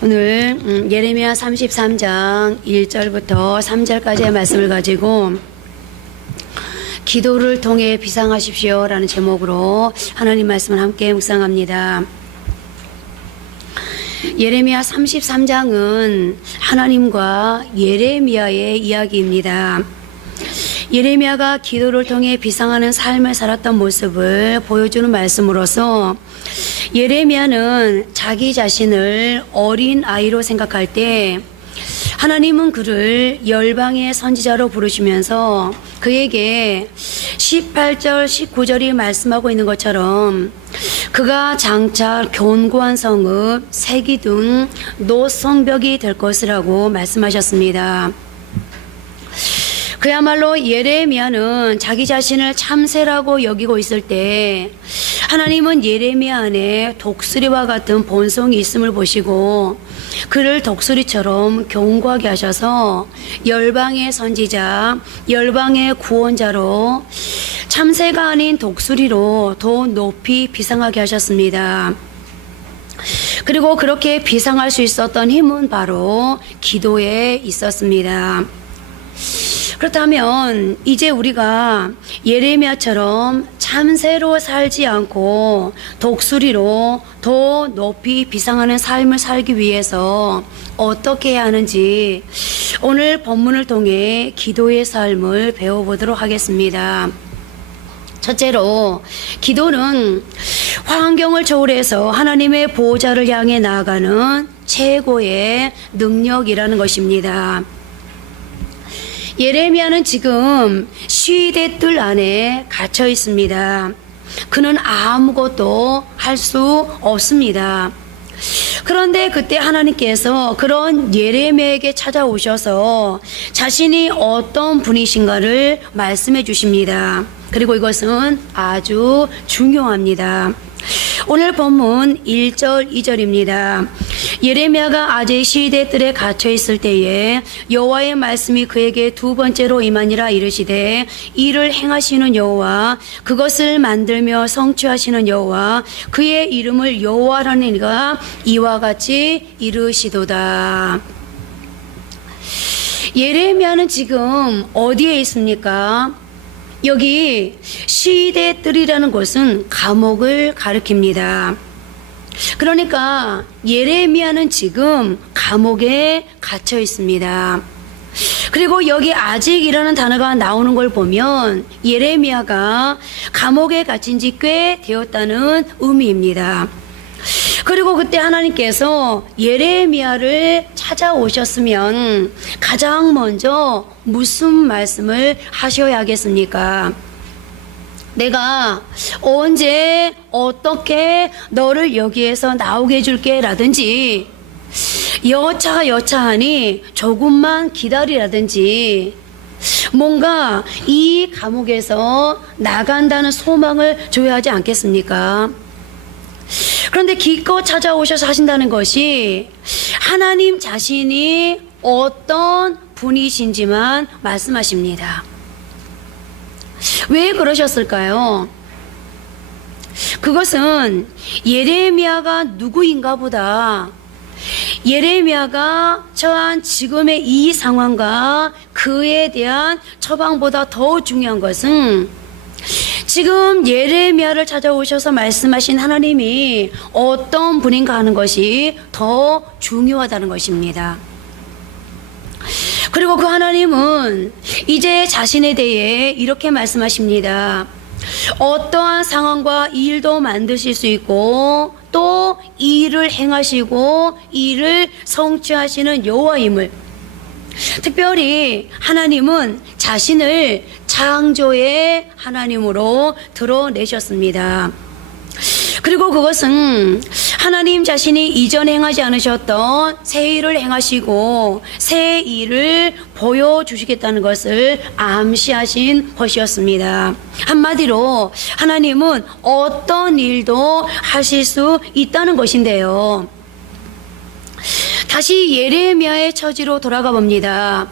오늘 예레미야 33장 1절부터 3절까지의 말씀을 가지고 기도를 통해 비상하십시오 라는 제목으로 하나님 말씀을 함께 묵상합니다. 예레미야 33장은 하나님과 예레미야의 이야기입니다. 예레미야가 기도를 통해 비상하는 삶을 살았던 모습을 보여주는 말씀으로서 예레미야는 자기 자신을 어린 아이로 생각할 때 하나님은 그를 열방의 선지자로 부르시면서 그에게 18절 19절이 말씀하고 있는 것처럼 그가 장차 견고한 성읍, 새기둥, 노성벽이 될 것이라고 말씀하셨습니다. 그야말로 예레미야는 자기 자신을 참새라고 여기고 있을 때 하나님은 예레미야 안에 독수리와 같은 본성이 있음을 보시고 그를 독수리처럼 견고하게 하셔서 열방의 선지자, 열방의 구원자로 참새가 아닌 독수리로 더 높이 비상하게 하셨습니다. 그리고 그렇게 비상할 수 있었던 힘은 바로 기도에 있었습니다. 그렇다면 이제 우리가 예레미야처럼 참새로 살지 않고 독수리로 더 높이 비상하는 삶을 살기 위해서 어떻게 해야 하는지 오늘 본문을 통해 기도의 삶을 배워보도록 하겠습니다. 첫째로 기도는 환경을 초월해서 하나님의 보호자를 향해 나아가는 최고의 능력이라는 것입니다. 예레미야는 지금 시대뜰 안에 갇혀 있습니다. 그는 아무것도 할 수 없습니다. 그런데 그때 하나님께서 그런 예레미야에게 찾아오셔서 자신이 어떤 분이신가를 말씀해 주십니다. 그리고 이것은 아주 중요합니다. 오늘 본문 1절 2절입니다. 예레미야가 아직 시대뜰에 갇혀 있을 때에 여호와의 말씀이 그에게 두 번째로 임하니라 이르시되 이를 행하시는 여호와 그것을 만들며 성취하시는 여호와 그의 이름을 여호와라는 이가 이와 같이 이르시도다. 예레미야는 지금 어디에 있습니까? 여기 시대뜰이라는 곳은 감옥을 가리킵니다. 그러니까 예레미야는 지금 감옥에 갇혀 있습니다. 그리고 여기 아직이라는 단어가 나오는 걸 보면 예레미야가 감옥에 갇힌 지 꽤 되었다는 의미입니다. 그리고 그때 하나님께서 예레미야를 찾아오셨으면 가장 먼저 무슨 말씀을 하셔야겠습니까? 내가 언제 어떻게 너를 여기에서 나오게 해줄게 라든지 여차하니 조금만 기다리라든지 뭔가 이 감옥에서 나간다는 소망을 줘야 하지 않겠습니까? 그런데 기껏 찾아오셔서 하신다는 것이 하나님 자신이 어떤 분이신지만 말씀하십니다. 왜 그러셨을까요? 그것은 예레미야가 누구인가 보다 예레미야가 처한 지금의 이 상황과 그에 대한 처방보다 더 중요한 것은 지금 예레미야를 찾아오셔서 말씀하신 하나님이 어떤 분인가 하는 것이 더 중요하다는 것입니다. 그리고 그 하나님은 이제 자신에 대해 이렇게 말씀하십니다. 어떠한 상황과 일도 만드실 수 있고 또 이 일을 행하시고 이 일을 성취하시는 여호와임을, 특별히 하나님은 자신을 창조의 하나님으로 드러내셨습니다. 그리고 그것은 하나님 자신이 이전에 행하지 않으셨던 새 일을 행하시고 새 일을 보여주시겠다는 것을 암시하신 것이었습니다. 한마디로 하나님은 어떤 일도 하실 수 있다는 것인데요. 다시 예레미야의 처지로 돌아가 봅니다.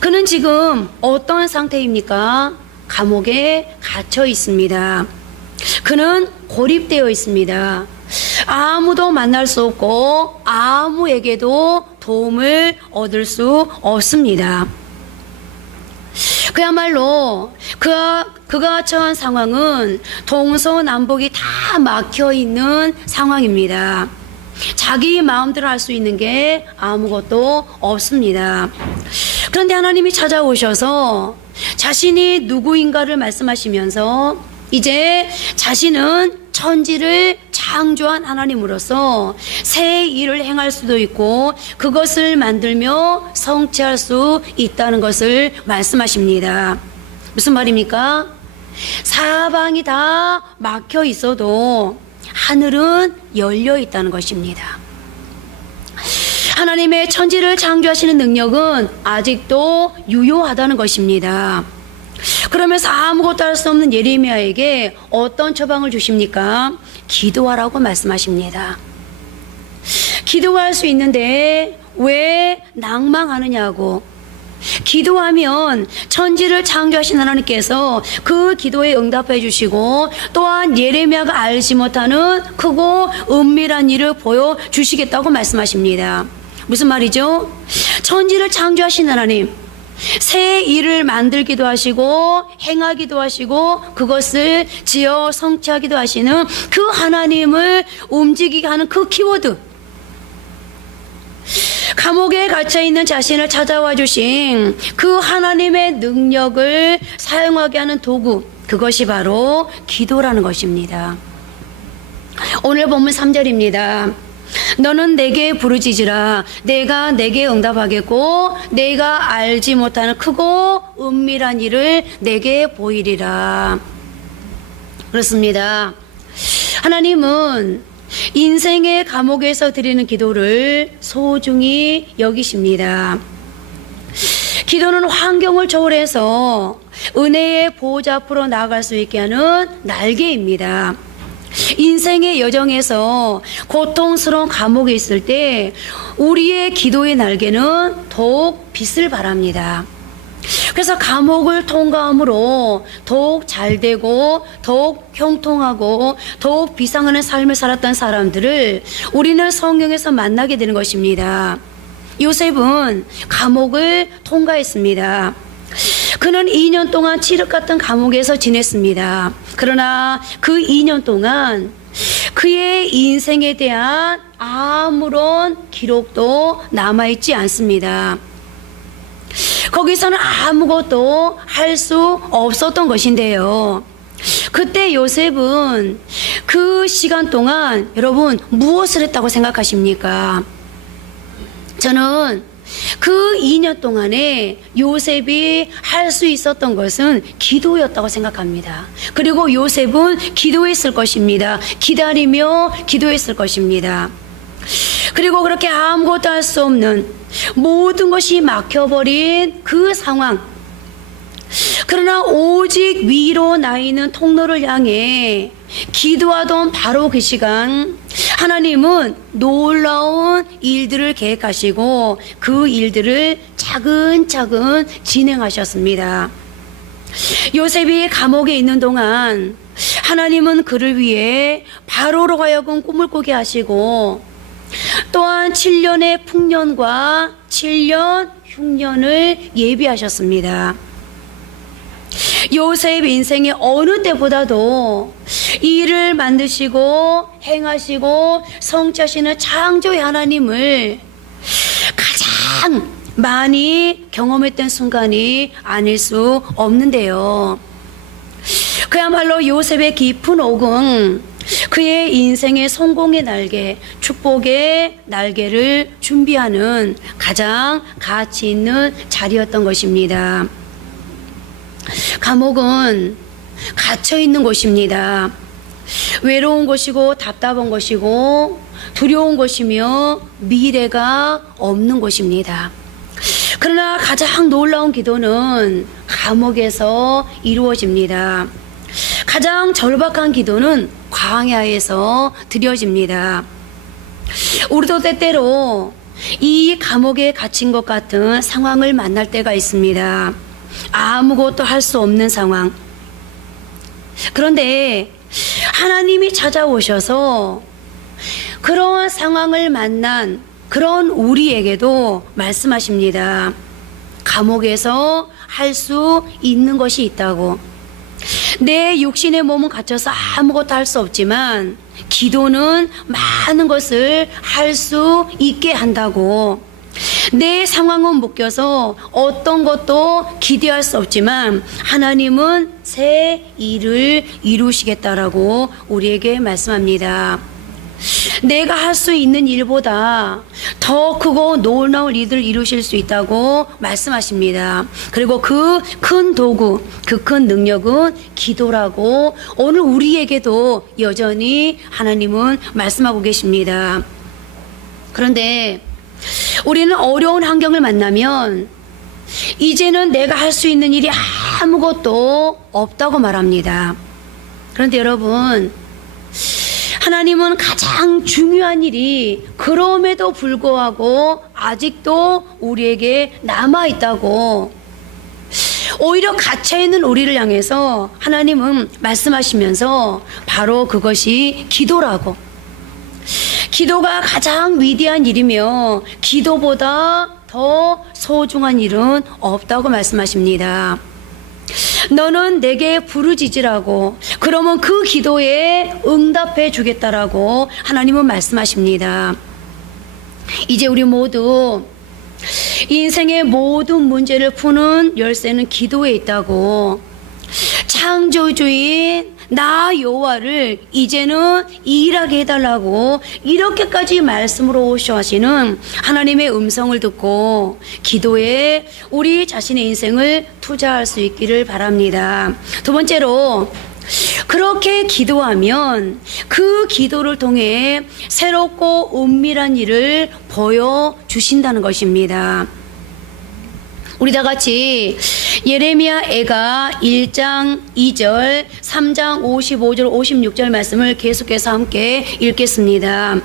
그는 지금 어떤 상태입니까? 감옥에 갇혀 있습니다. 그는 고립되어 있습니다. 아무도 만날 수 없고 아무에게도 도움을 얻을 수 없습니다. 그야말로 그가 처한 상황은 동서남북이 다 막혀 있는 상황입니다. 자기 마음대로 할 수 있는 게 아무것도 없습니다. 그런데 하나님이 찾아오셔서 자신이 누구인가를 말씀하시면서 이제 자신은 천지를 창조한 하나님으로서 새 일을 행할 수도 있고 그것을 만들며 성취할 수 있다는 것을 말씀하십니다. 무슨 말입니까? 사방이 다 막혀 있어도 하늘은 열려 있다는 것입니다. 하나님의 천지를 창조하시는 능력은 아직도 유효하다는 것입니다. 그러면서 아무것도 할 수 없는 예레미야에게 어떤 처방을 주십니까? 기도하라고 말씀하십니다. 기도할 수 있는데 왜 낭망하느냐고. 기도하면 천지를 창조하신 하나님께서 그 기도에 응답해 주시고 또한 예레미야가 알지 못하는 크고 은밀한 일을 보여주시겠다고 말씀하십니다. 무슨 말이죠? 천지를 창조하신 하나님, 새 일을 만들기도 하시고 행하기도 하시고 그것을 지어 성취하기도 하시는 그 하나님을 움직이게 하는 그 키워드, 감옥에 갇혀있는 자신을 찾아와 주신 그 하나님의 능력을 사용하게 하는 도구, 그것이 바로 기도라는 것입니다. 오늘 본문 3절입니다. 너는 내게 부르짖으라. 내가 내게 응답하겠고 내가 알지 못하는 크고 은밀한 일을 내게 보이리라. 그렇습니다. 하나님은 인생의 감옥에서 드리는 기도를 소중히 여기십니다. 기도는 환경을 초월해서 은혜의 보호자 앞으로 나아갈 수 있게 하는 날개입니다. 인생의 여정에서 고통스러운 감옥에 있을 때 우리의 기도의 날개는 더욱 빛을 발합니다. 그래서 감옥을 통과함으로 더욱 잘되고 더욱 형통하고 더욱 비상하는 삶을 살았던 사람들을 우리는 성경에서 만나게 되는 것입니다. 요셉은 감옥을 통과했습니다. 그는 2년 동안 칠흑 같은 감옥에서 지냈습니다. 그러나 그 2년 동안 그의 인생에 대한 아무런 기록도 남아있지 않습니다. 거기서는 아무것도 할 수 없었던 것인데요. 그때 요셉은 그 시간 동안 여러분 무엇을 했다고 생각하십니까? 저는 그 2년 동안에 요셉이 할 수 있었던 것은 기도였다고 생각합니다. 그리고 요셉은 기도했을 것입니다. 기다리며 기도했을 것입니다. 그리고 그렇게 아무것도 할 수 없는 모든 것이 막혀버린 그 상황, 그러나 오직 위로 나 있는 통로를 향해 기도하던 바로 그 시간 하나님은 놀라운 일들을 계획하시고 그 일들을 차근차근 진행하셨습니다. 요셉이 감옥에 있는 동안 하나님은 그를 위해 바로로 하여금 꿈을 꾸게 하시고 또한 7년의 풍년과 7년 흉년을 예비하셨습니다. 요셉 인생의 어느 때보다도 일을 만드시고 행하시고 성취하시는 창조의 하나님을 가장 많이 경험했던 순간이 아닐 수 없는데요. 그야말로 요셉의 깊은 옥은 그의 인생의 성공의 날개, 축복의 날개를 준비하는 가장 가치 있는 자리였던 것입니다. 감옥은 갇혀 있는 곳입니다. 외로운 곳이고 답답한 곳이고 두려운 곳이며 미래가 없는 곳입니다. 그러나 가장 놀라운 기도는 감옥에서 이루어집니다. 가장 절박한 기도는 광야에서 드려집니다. 우리도 때때로 이 감옥에 갇힌 것 같은 상황을 만날 때가 있습니다. 아무것도 할 수 없는 상황. 그런데 하나님이 찾아오셔서 그런 상황을 만난 그런 우리에게도 말씀하십니다. 감옥에서 할 수 있는 것이 있다고. 내 육신의 몸은 갇혀서 아무것도 할 수 없지만 기도는 많은 것을 할 수 있게 한다고. 내 상황은 묶여서 어떤 것도 기대할 수 없지만 하나님은 새 일을 이루시겠다라고 우리에게 말씀합니다. 내가 할 수 있는 일보다 더 크고 놀라운 일을 이루실 수 있다고 말씀하십니다. 그리고 그 큰 도구, 그 큰 능력은 기도라고 오늘 우리에게도 여전히 하나님은 말씀하고 계십니다. 그런데 우리는 어려운 환경을 만나면 이제는 내가 할 수 있는 일이 아무것도 없다고 말합니다. 그런데 여러분, 하나님은 가장 중요한 일이 그럼에도 불구하고 아직도 우리에게 남아있다고, 오히려 갇혀있는 우리를 향해서 하나님은 말씀하시면서 바로 그것이 기도라고. 기도가 가장 위대한 일이며 기도보다 더 소중한 일은 없다고 말씀하십니다. 너는 내게 부르짖으라고, 그러면 그 기도에 응답해 주겠다라고 하나님은 말씀하십니다. 이제 우리 모두 인생의 모든 문제를 푸는 열쇠는 기도에 있다고. 창조주인 나 여호와를 이제는 일하게 해달라고 이렇게까지 말씀으로 오셔 하시는 하나님의 음성을 듣고 기도에 우리 자신의 인생을 투자할 수 있기를 바랍니다. 두 번째로, 그렇게 기도하면 그 기도를 통해 새롭고 은밀한 일을 보여주신다는 것입니다. 우리 다 같이 예레미야 애가 1장 2절, 3장 55절, 56절 말씀을 계속해서 함께 읽겠습니다.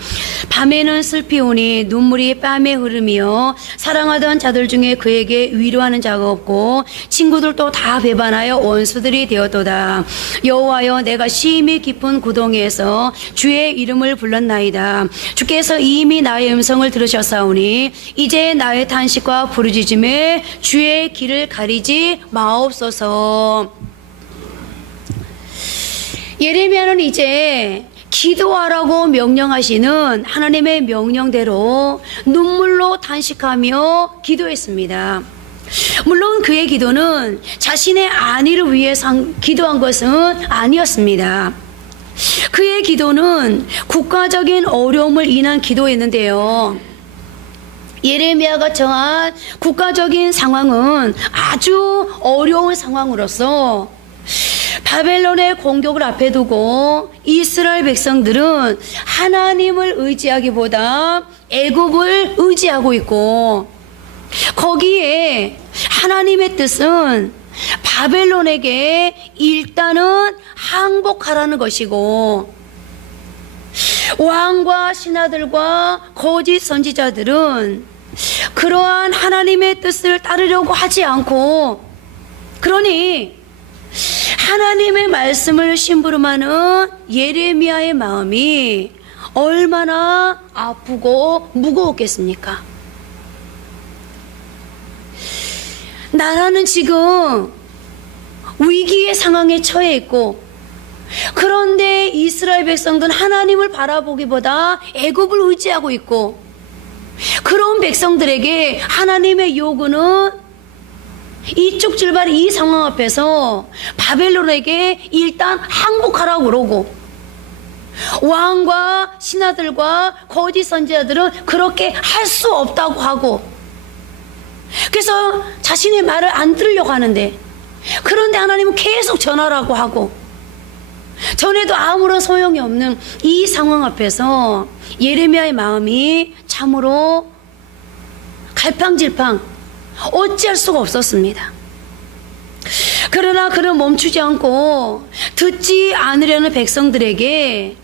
밤에는 슬피 오니 눈물이 뺨에 흐르며 사랑하던 자들 중에 그에게 위로하는 자가 없고 친구들도 다 배반하여 원수들이 되었도다. 여호와여, 내가 심히 깊은 구덩이에서 주의 이름을 불렀나이다. 주께서 이미 나의 음성을 들으셨사오니 이제 나의 탄식과 부르짖음에 주의 길을 가리지 마옵소서. 예레미야는 이제 기도하라고 명령하시는 하나님의 명령대로 눈물로 탄식하며 기도했습니다. 물론 그의 기도는 자신의 안위를 위해서 기도한 것은 아니었습니다. 그의 기도는 국가적인 어려움을 인한 기도였는데요. 예레미야가 처한 국가적인 상황은 아주 어려운 상황으로서 바벨론의 공격을 앞에 두고 이스라엘 백성들은 하나님을 의지하기보다 애굽을 의지하고 있고, 거기에 하나님의 뜻은 바벨론에게 일단은 항복하라는 것이고, 왕과 신하들과 거짓 선지자들은 그러한 하나님의 뜻을 따르려고 하지 않고, 그러니 하나님의 말씀을 심부름하는 예레미야의 마음이 얼마나 아프고 무거웠겠습니까? 나라는 지금 위기의 상황에 처해 있고, 그런데 이스라엘 백성들은 하나님을 바라보기보다 애굽을 의지하고 있고, 그런 백성들에게 하나님의 요구는 이쪽 질발 이 상황 앞에서 바벨론에게 일단 항복하라고 그러고, 왕과 신하들과 거짓 선지자들은 그렇게 할 수 없다고 하고, 그래서 자신의 말을 안 들으려고 하는데, 그런데 하나님은 계속 전하라고 하고, 전에도 아무런 소용이 없는 이 상황 앞에서 예레미야의 마음이 참으로 갈팡질팡 어찌할 수가 없었습니다. 그러나 그는 멈추지 않고 듣지 않으려는 백성들에게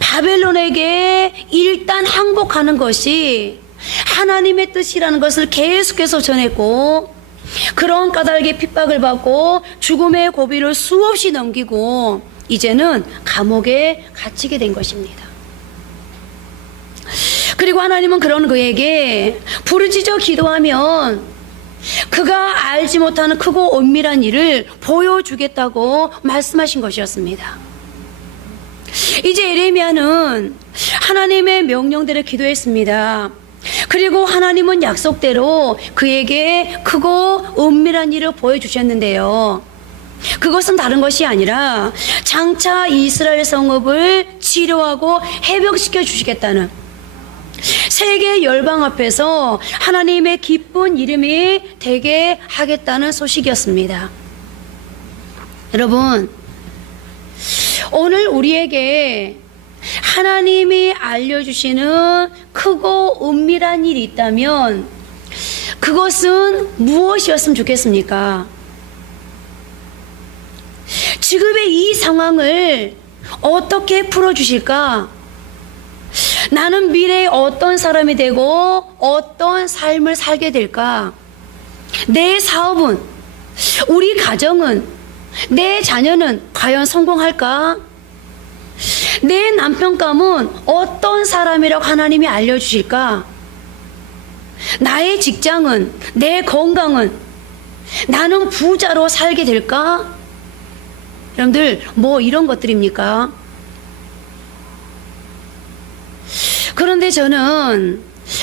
바벨론에게 일단 항복하는 것이 하나님의 뜻이라는 것을 계속해서 전했고, 그런 까닭에 핍박을 받고 죽음의 고비를 수없이 넘기고 이제는 감옥에 갇히게 된 것입니다. 그리고 하나님은 그런 그에게 부르짖어 기도하면 그가 알지 못하는 크고 은밀한 일을 보여주겠다고 말씀하신 것이었습니다. 이제 예레미야는 하나님의 명령대로 기도했습니다. 그리고 하나님은 약속대로 그에게 크고 은밀한 일을 보여주셨는데요. 그것은 다른 것이 아니라 장차 이스라엘 성읍을 치료하고 회복시켜 주시겠다는, 세계 열방 앞에서 하나님의 기쁜 이름이 되게 하겠다는 소식이었습니다. 여러분, 오늘 우리에게 하나님이 알려주시는 크고 은밀한 일이 있다면 그것은 무엇이었으면 좋겠습니까? 지금의 이 상황을 어떻게 풀어주실까? 나는 미래에 어떤 사람이 되고 어떤 삶을 살게 될까? 내 사업은, 우리 가정은, 내 자녀는 과연 성공할까? 내 남편감은 어떤 사람이라고 하나님이 알려주실까? 나의 직장은, 내 건강은, 나는 부자로 살게 될까? 여러분들, 뭐 이런 것들입니까? 그런데 저는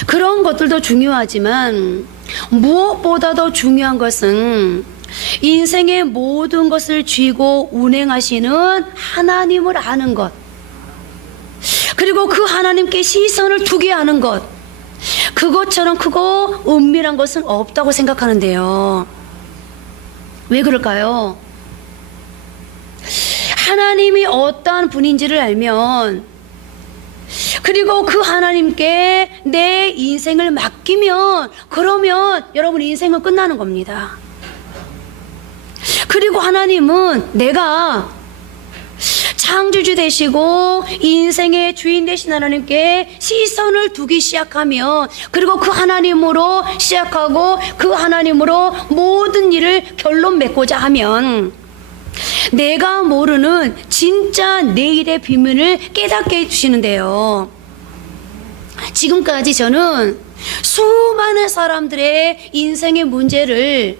그런 것들도 중요하지만 무엇보다 더 중요한 것은 인생의 모든 것을 쥐고 운행하시는 하나님을 아는 것, 그리고 그 하나님께 시선을 두게 하는 것, 그것처럼 크고 은밀한 것은 없다고 생각하는데요. 왜 그럴까요? 하나님이 어떠한 분인지를 알면, 그리고 그 하나님께 내 인생을 맡기면, 그러면 여러분 인생은 끝나는 겁니다. 그리고 하나님은 내가 창조주 되시고 인생의 주인 되신 하나님께 시선을 두기 시작하면, 그리고 그 하나님으로 시작하고 그 하나님으로 모든 일을 결론 맺고자 하면 내가 모르는 진짜 내일의 비밀을 깨닫게 해주시는데요. 지금까지 저는 수많은 사람들의 인생의 문제를,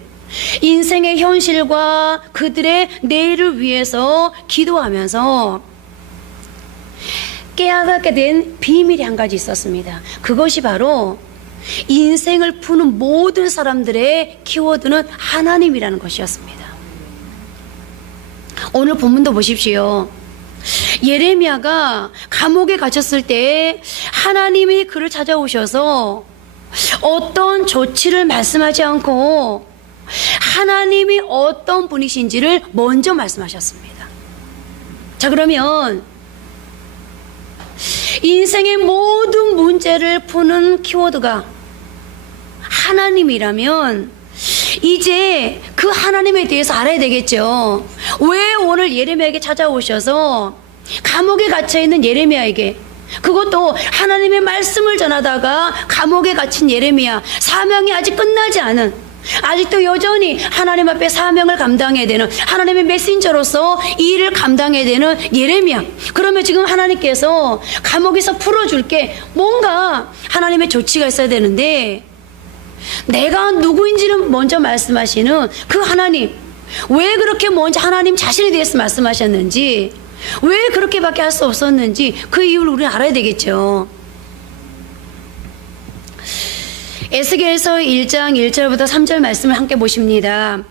인생의 현실과 그들의 내일을 위해서 기도하면서 깨닫게 된 비밀이 한 가지 있었습니다. 그것이 바로 인생을 푸는 모든 사람들의 키워드는 하나님이라는 것이었습니다. 오늘 본문도 보십시오. 예레미야가 감옥에 갇혔을 때 하나님이 그를 찾아오셔서 어떤 조치를 말씀하지 않고 하나님이 어떤 분이신지를 먼저 말씀하셨습니다. 자, 그러면 인생의 모든 문제를 푸는 키워드가 하나님이라면 이제 그 하나님에 대해서 알아야 되겠죠. 왜 오늘 예레미야에게 찾아오셔서 감옥에 갇혀있는 예레미야에게, 그것도 하나님의 말씀을 전하다가 감옥에 갇힌 예레미야, 사명이 아직 끝나지 않은, 아직도 여전히 하나님 앞에 사명을 감당해야 되는, 하나님의 메신저로서 이 일을 감당해야 되는 예레미야. 그러면 지금 하나님께서 감옥에서 풀어줄게, 뭔가 하나님의 조치가 있어야 되는데, 내가 누구인지는 먼저 말씀하시는 그 하나님, 왜 그렇게 먼저 하나님 자신에 대해서 말씀하셨는지, 왜 그렇게밖에 할 수 없었는지 그 이유를 우리는 알아야 되겠죠. 에스겔서 1장 1절부터 3절 말씀을 함께 보십니다.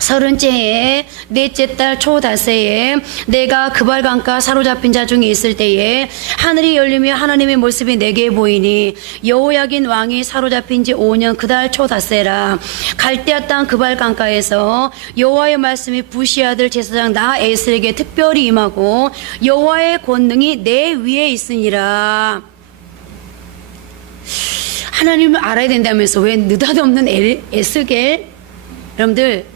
30째에 넷째 달 초다세에 내가 그발강가 사로잡힌 자 중에 있을 때에 하늘이 열리며 하나님의 모습이 내게 보이니 여호야긴 왕이 사로잡힌 지 5년 그 달 초다세라. 갈대아 땅 그발강가에서 여호와의 말씀이 부시 아들 제사장 나 에스겔에게 특별히 임하고 여호와의 권능이 내 위에 있으니라. 하나님을 알아야 된다면서 왜 느닷없는 에스겔? 여러분들,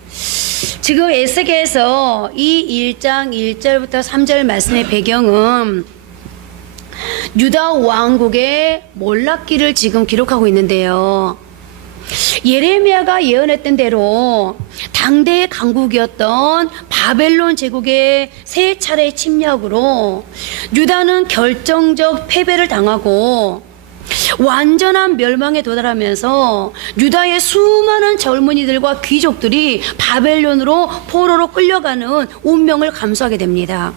지금 에스겔에서 이 1장 1절부터 3절 말씀의 배경은 유다 왕국의 몰락기를 지금 기록하고 있는데요. 예레미야가 예언했던 대로 당대의 강국이었던 바벨론 제국의 세 차례 침략으로 유다는 결정적 패배를 당하고 완전한 멸망에 도달하면서 유다의 수많은 젊은이들과 귀족들이 바벨론으로 포로로 끌려가는 운명을 감수하게 됩니다.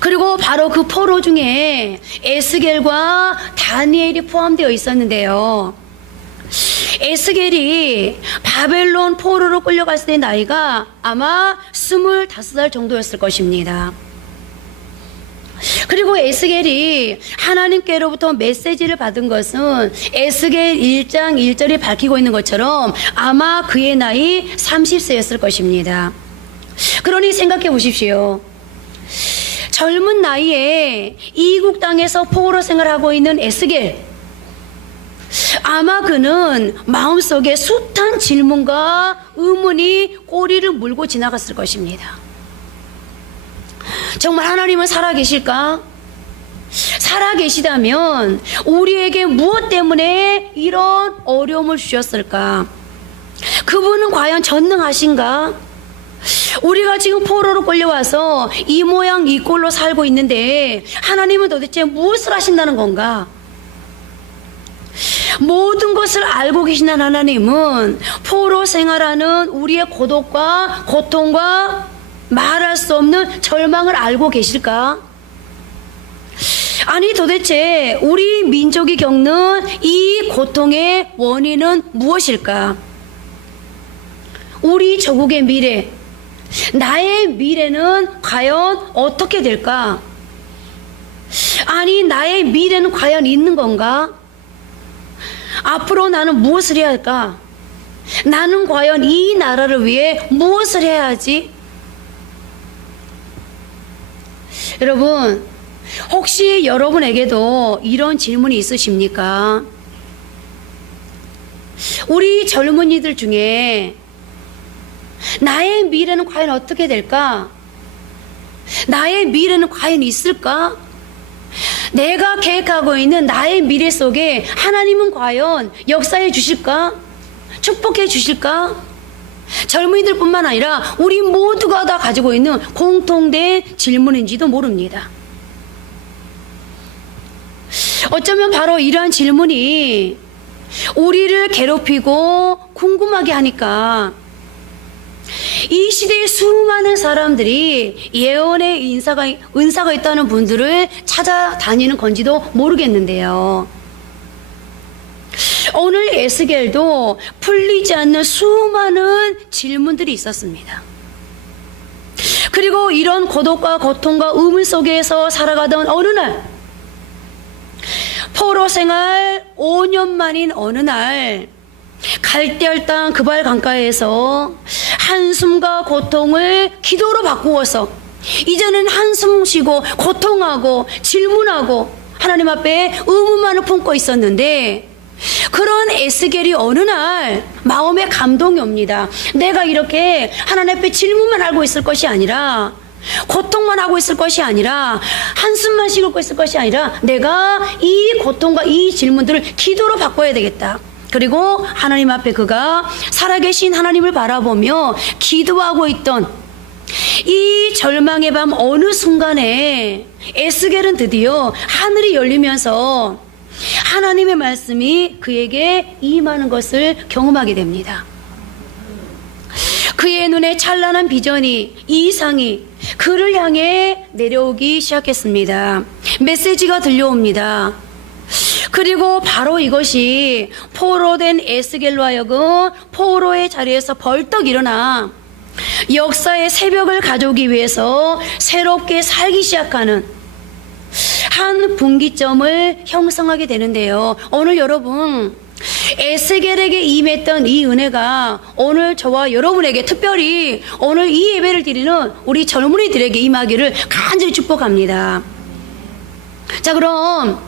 그리고 바로 그 포로 중에 에스겔과 다니엘이 포함되어 있었는데요. 에스겔이 바벨론 포로로 끌려갔을 때 나이가 아마 25살 정도였을 것입니다. 그리고 에스겔이 하나님께로부터 메시지를 받은 것은 에스겔 1장 1절이 밝히고 있는 것처럼 아마 그의 나이 30세였을 것입니다. 그러니 생각해 보십시오. 젊은 나이에 이국 땅에서 포로 생활하고 있는 에스겔, 아마 그는 마음속에 숱한 질문과 의문이 꼬리를 물고 지나갔을 것입니다. 정말 하나님은 살아계실까? 살아계시다면 우리에게 무엇 때문에 이런 어려움을 주셨을까? 그분은 과연 전능하신가? 우리가 지금 포로로 끌려와서 이 모양 이 꼴로 살고 있는데 하나님은 도대체 무엇을 하신다는 건가? 모든 것을 알고 계시는 하나님은 포로 생활하는 우리의 고독과 고통과 말할 수 없는 절망을 알고 계실까? 아니 도대체 우리 민족이 겪는 이 고통의 원인은 무엇일까? 우리 조국의 미래, 나의 미래는 과연 어떻게 될까? 아니 나의 미래는 과연 있는 건가? 앞으로 나는 무엇을 해야 할까? 나는 과연 이 나라를 위해 무엇을 해야 하지? 여러분, 혹시 여러분에게도 이런 질문이 있으십니까? 우리 젊은이들 중에 나의 미래는 과연 어떻게 될까? 나의 미래는 과연 있을까? 내가 계획하고 있는 나의 미래 속에 하나님은 과연 역사해 주실까? 축복해 주실까? 젊은이들 뿐만 아니라 우리 모두가 다 가지고 있는 공통된 질문인지도 모릅니다. 어쩌면 바로 이러한 질문이 우리를 괴롭히고 궁금하게 하니까 이 시대의 수많은 사람들이 예언의 은사가 있다는 분들을 찾아다니는 건지도 모르겠는데요. 오늘 에스겔도 풀리지 않는 수많은 질문들이 있었습니다. 그리고 이런 고독과 고통과 의문 속에서 살아가던 어느 날, 포로 생활 5년 만인 어느 날, 갈대할 땅 그발 강가에서 한숨과 고통을 기도로 바꾸어서 이제는 한숨 쉬고 고통하고 질문하고 하나님 앞에 의문만을 품고 있었는데, 그런 에스겔이 어느 날 마음에 감동이 옵니다. 내가 이렇게 하나님 앞에 질문만 하고 있을 것이 아니라, 고통만 하고 있을 것이 아니라, 한숨만 쉬고 있을 것이 아니라, 내가 이 고통과 이 질문들을 기도로 바꿔야 되겠다. 그리고 하나님 앞에 그가 살아계신 하나님을 바라보며 기도하고 있던 이 절망의 밤 어느 순간에 에스겔은 드디어 하늘이 열리면서 하나님의 말씀이 그에게 임하는 것을 경험하게 됩니다. 그의 눈에 찬란한 비전이, 이상이 그를 향해 내려오기 시작했습니다. 메시지가 들려옵니다. 그리고 바로 이것이 포로된 에스겔로 하여금 포로의 자리에서 벌떡 일어나 역사의 새벽을 가져오기 위해서 새롭게 살기 시작하는 한 분기점을 형성하게 되는데요. 오늘 여러분, 에스겔에게 임했던 이 은혜가 오늘 저와 여러분에게, 특별히 오늘 이 예배를 드리는 우리 젊은이들에게 임하기를 간절히 축복합니다. 자, 그럼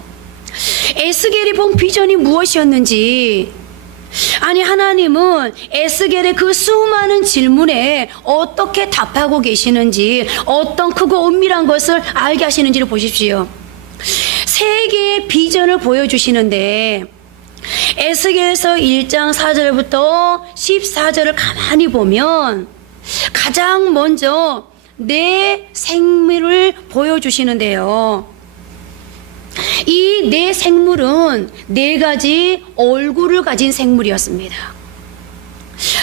에스겔이 본 비전이 무엇이었는지, 아니 하나님은 에스겔의 그 수많은 질문에 어떻게 답하고 계시는지, 어떤 크고 은밀한 것을 알게 하시는지를 보십시오. 세 개의 비전을 보여주시는데, 에스겔서 1장 4절부터 14절을 가만히 보면 가장 먼저 내 생물을 보여주시는데요. 이 네 생물은 네 가지 얼굴을 가진 생물이었습니다.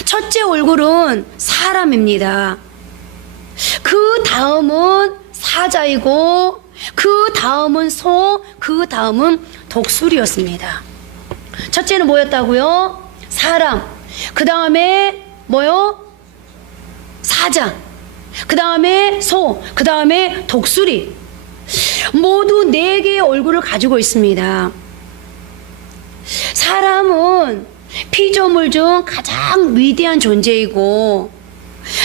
첫째 얼굴은 사람입니다. 그 다음은 사자이고, 그 다음은 소, 그 다음은 독수리였습니다. 첫째는 뭐였다고요? 사람. 그 다음에 뭐요? 사자. 그 다음에 소. 그 다음에 독수리. 모두 네 개의 얼굴을 가지고 있습니다. 사람은 피조물 중 가장 위대한 존재이고,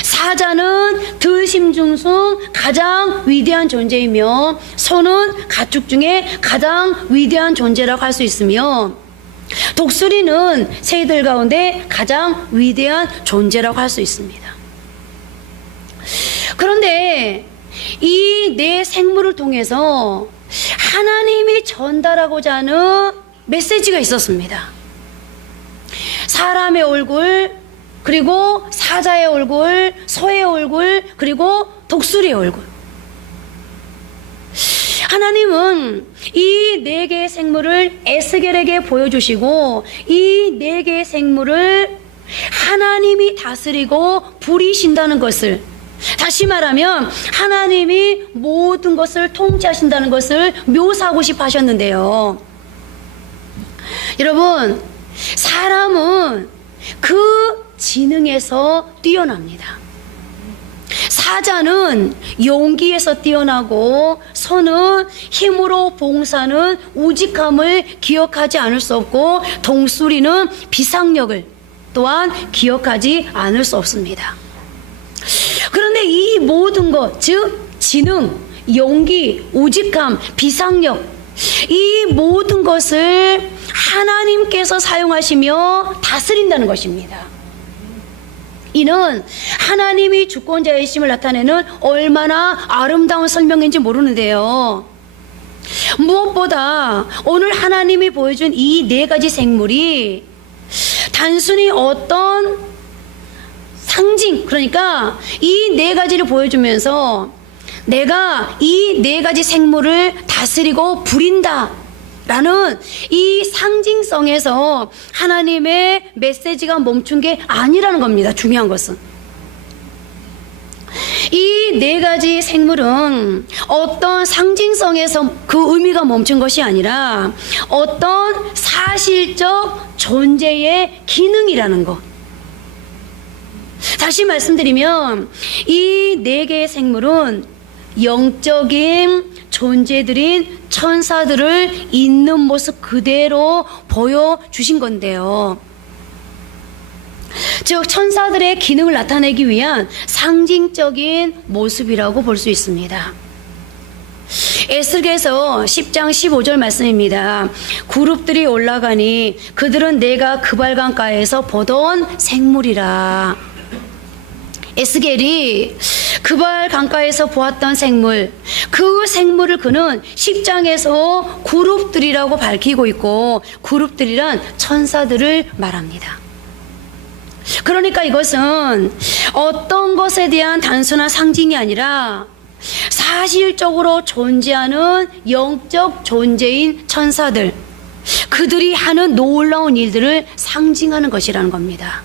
사자는 들심중승 가장 위대한 존재이며, 소는 가축 중에 가장 위대한 존재라고 할 수 있으며, 독수리는 새들 가운데 가장 위대한 존재라고 할 수 있습니다. 그런데 이 네 생물을 통해서 하나님이 전달하고자 하는 메시지가 있었습니다. 사람의 얼굴, 그리고 사자의 얼굴, 소의 얼굴, 그리고 독수리의 얼굴. 하나님은 이 네 개의 생물을 에스겔에게 보여주시고, 이 네 개의 생물을 하나님이 다스리고 부리신다는 것을, 다시 말하면 하나님이 모든 것을 통치하신다는 것을 묘사하고 싶어 하셨는데요. 여러분, 사람은 그 지능에서 뛰어납니다. 사자는 용기에서 뛰어나고, 소는 힘으로 봉사는 우직함을 기억하지 않을 수 없고, 독수리는 비상력을 또한 기억하지 않을 수 없습니다. 그런데 이 모든 것, 즉 지능, 용기, 우직함, 비상력, 이 모든 것을 하나님께서 사용하시며 다스린다는 것입니다. 이는 하나님이 주권자이심을 나타내는 얼마나 아름다운 설명인지 모르는데요. 무엇보다 오늘 하나님이 보여준 이 네 가지 생물이 단순히 어떤 상징, 그러니까 이 네 가지를 보여주면서 내가 이 네 가지 생물을 다스리고 부린다 라는 이 상징성에서 하나님의 메시지가 멈춘 게 아니라는 겁니다. 중요한 것은 이 네 가지 생물은 어떤 상징성에서 그 의미가 멈춘 것이 아니라 어떤 사실적 존재의 기능이라는 것. 다시 말씀드리면 이 네 개의 생물은 영적인 존재들인 천사들을 있는 모습 그대로 보여주신 건데요. 즉 천사들의 기능을 나타내기 위한 상징적인 모습이라고 볼 수 있습니다. 에스겔서 10장 15절 말씀입니다. 그룹들이 올라가니 그들은 내가 그발강가에서 보던 생물이라. 에스겔이 그발 강가에서 보았던 생물, 그 생물을 그는 10장에서 그룹들이라고 밝히고 있고, 그룹들이란 천사들을 말합니다. 그러니까 이것은 어떤 것에 대한 단순한 상징이 아니라 사실적으로 존재하는 영적 존재인 천사들, 그들이 하는 놀라운 일들을 상징하는 것이라는 겁니다.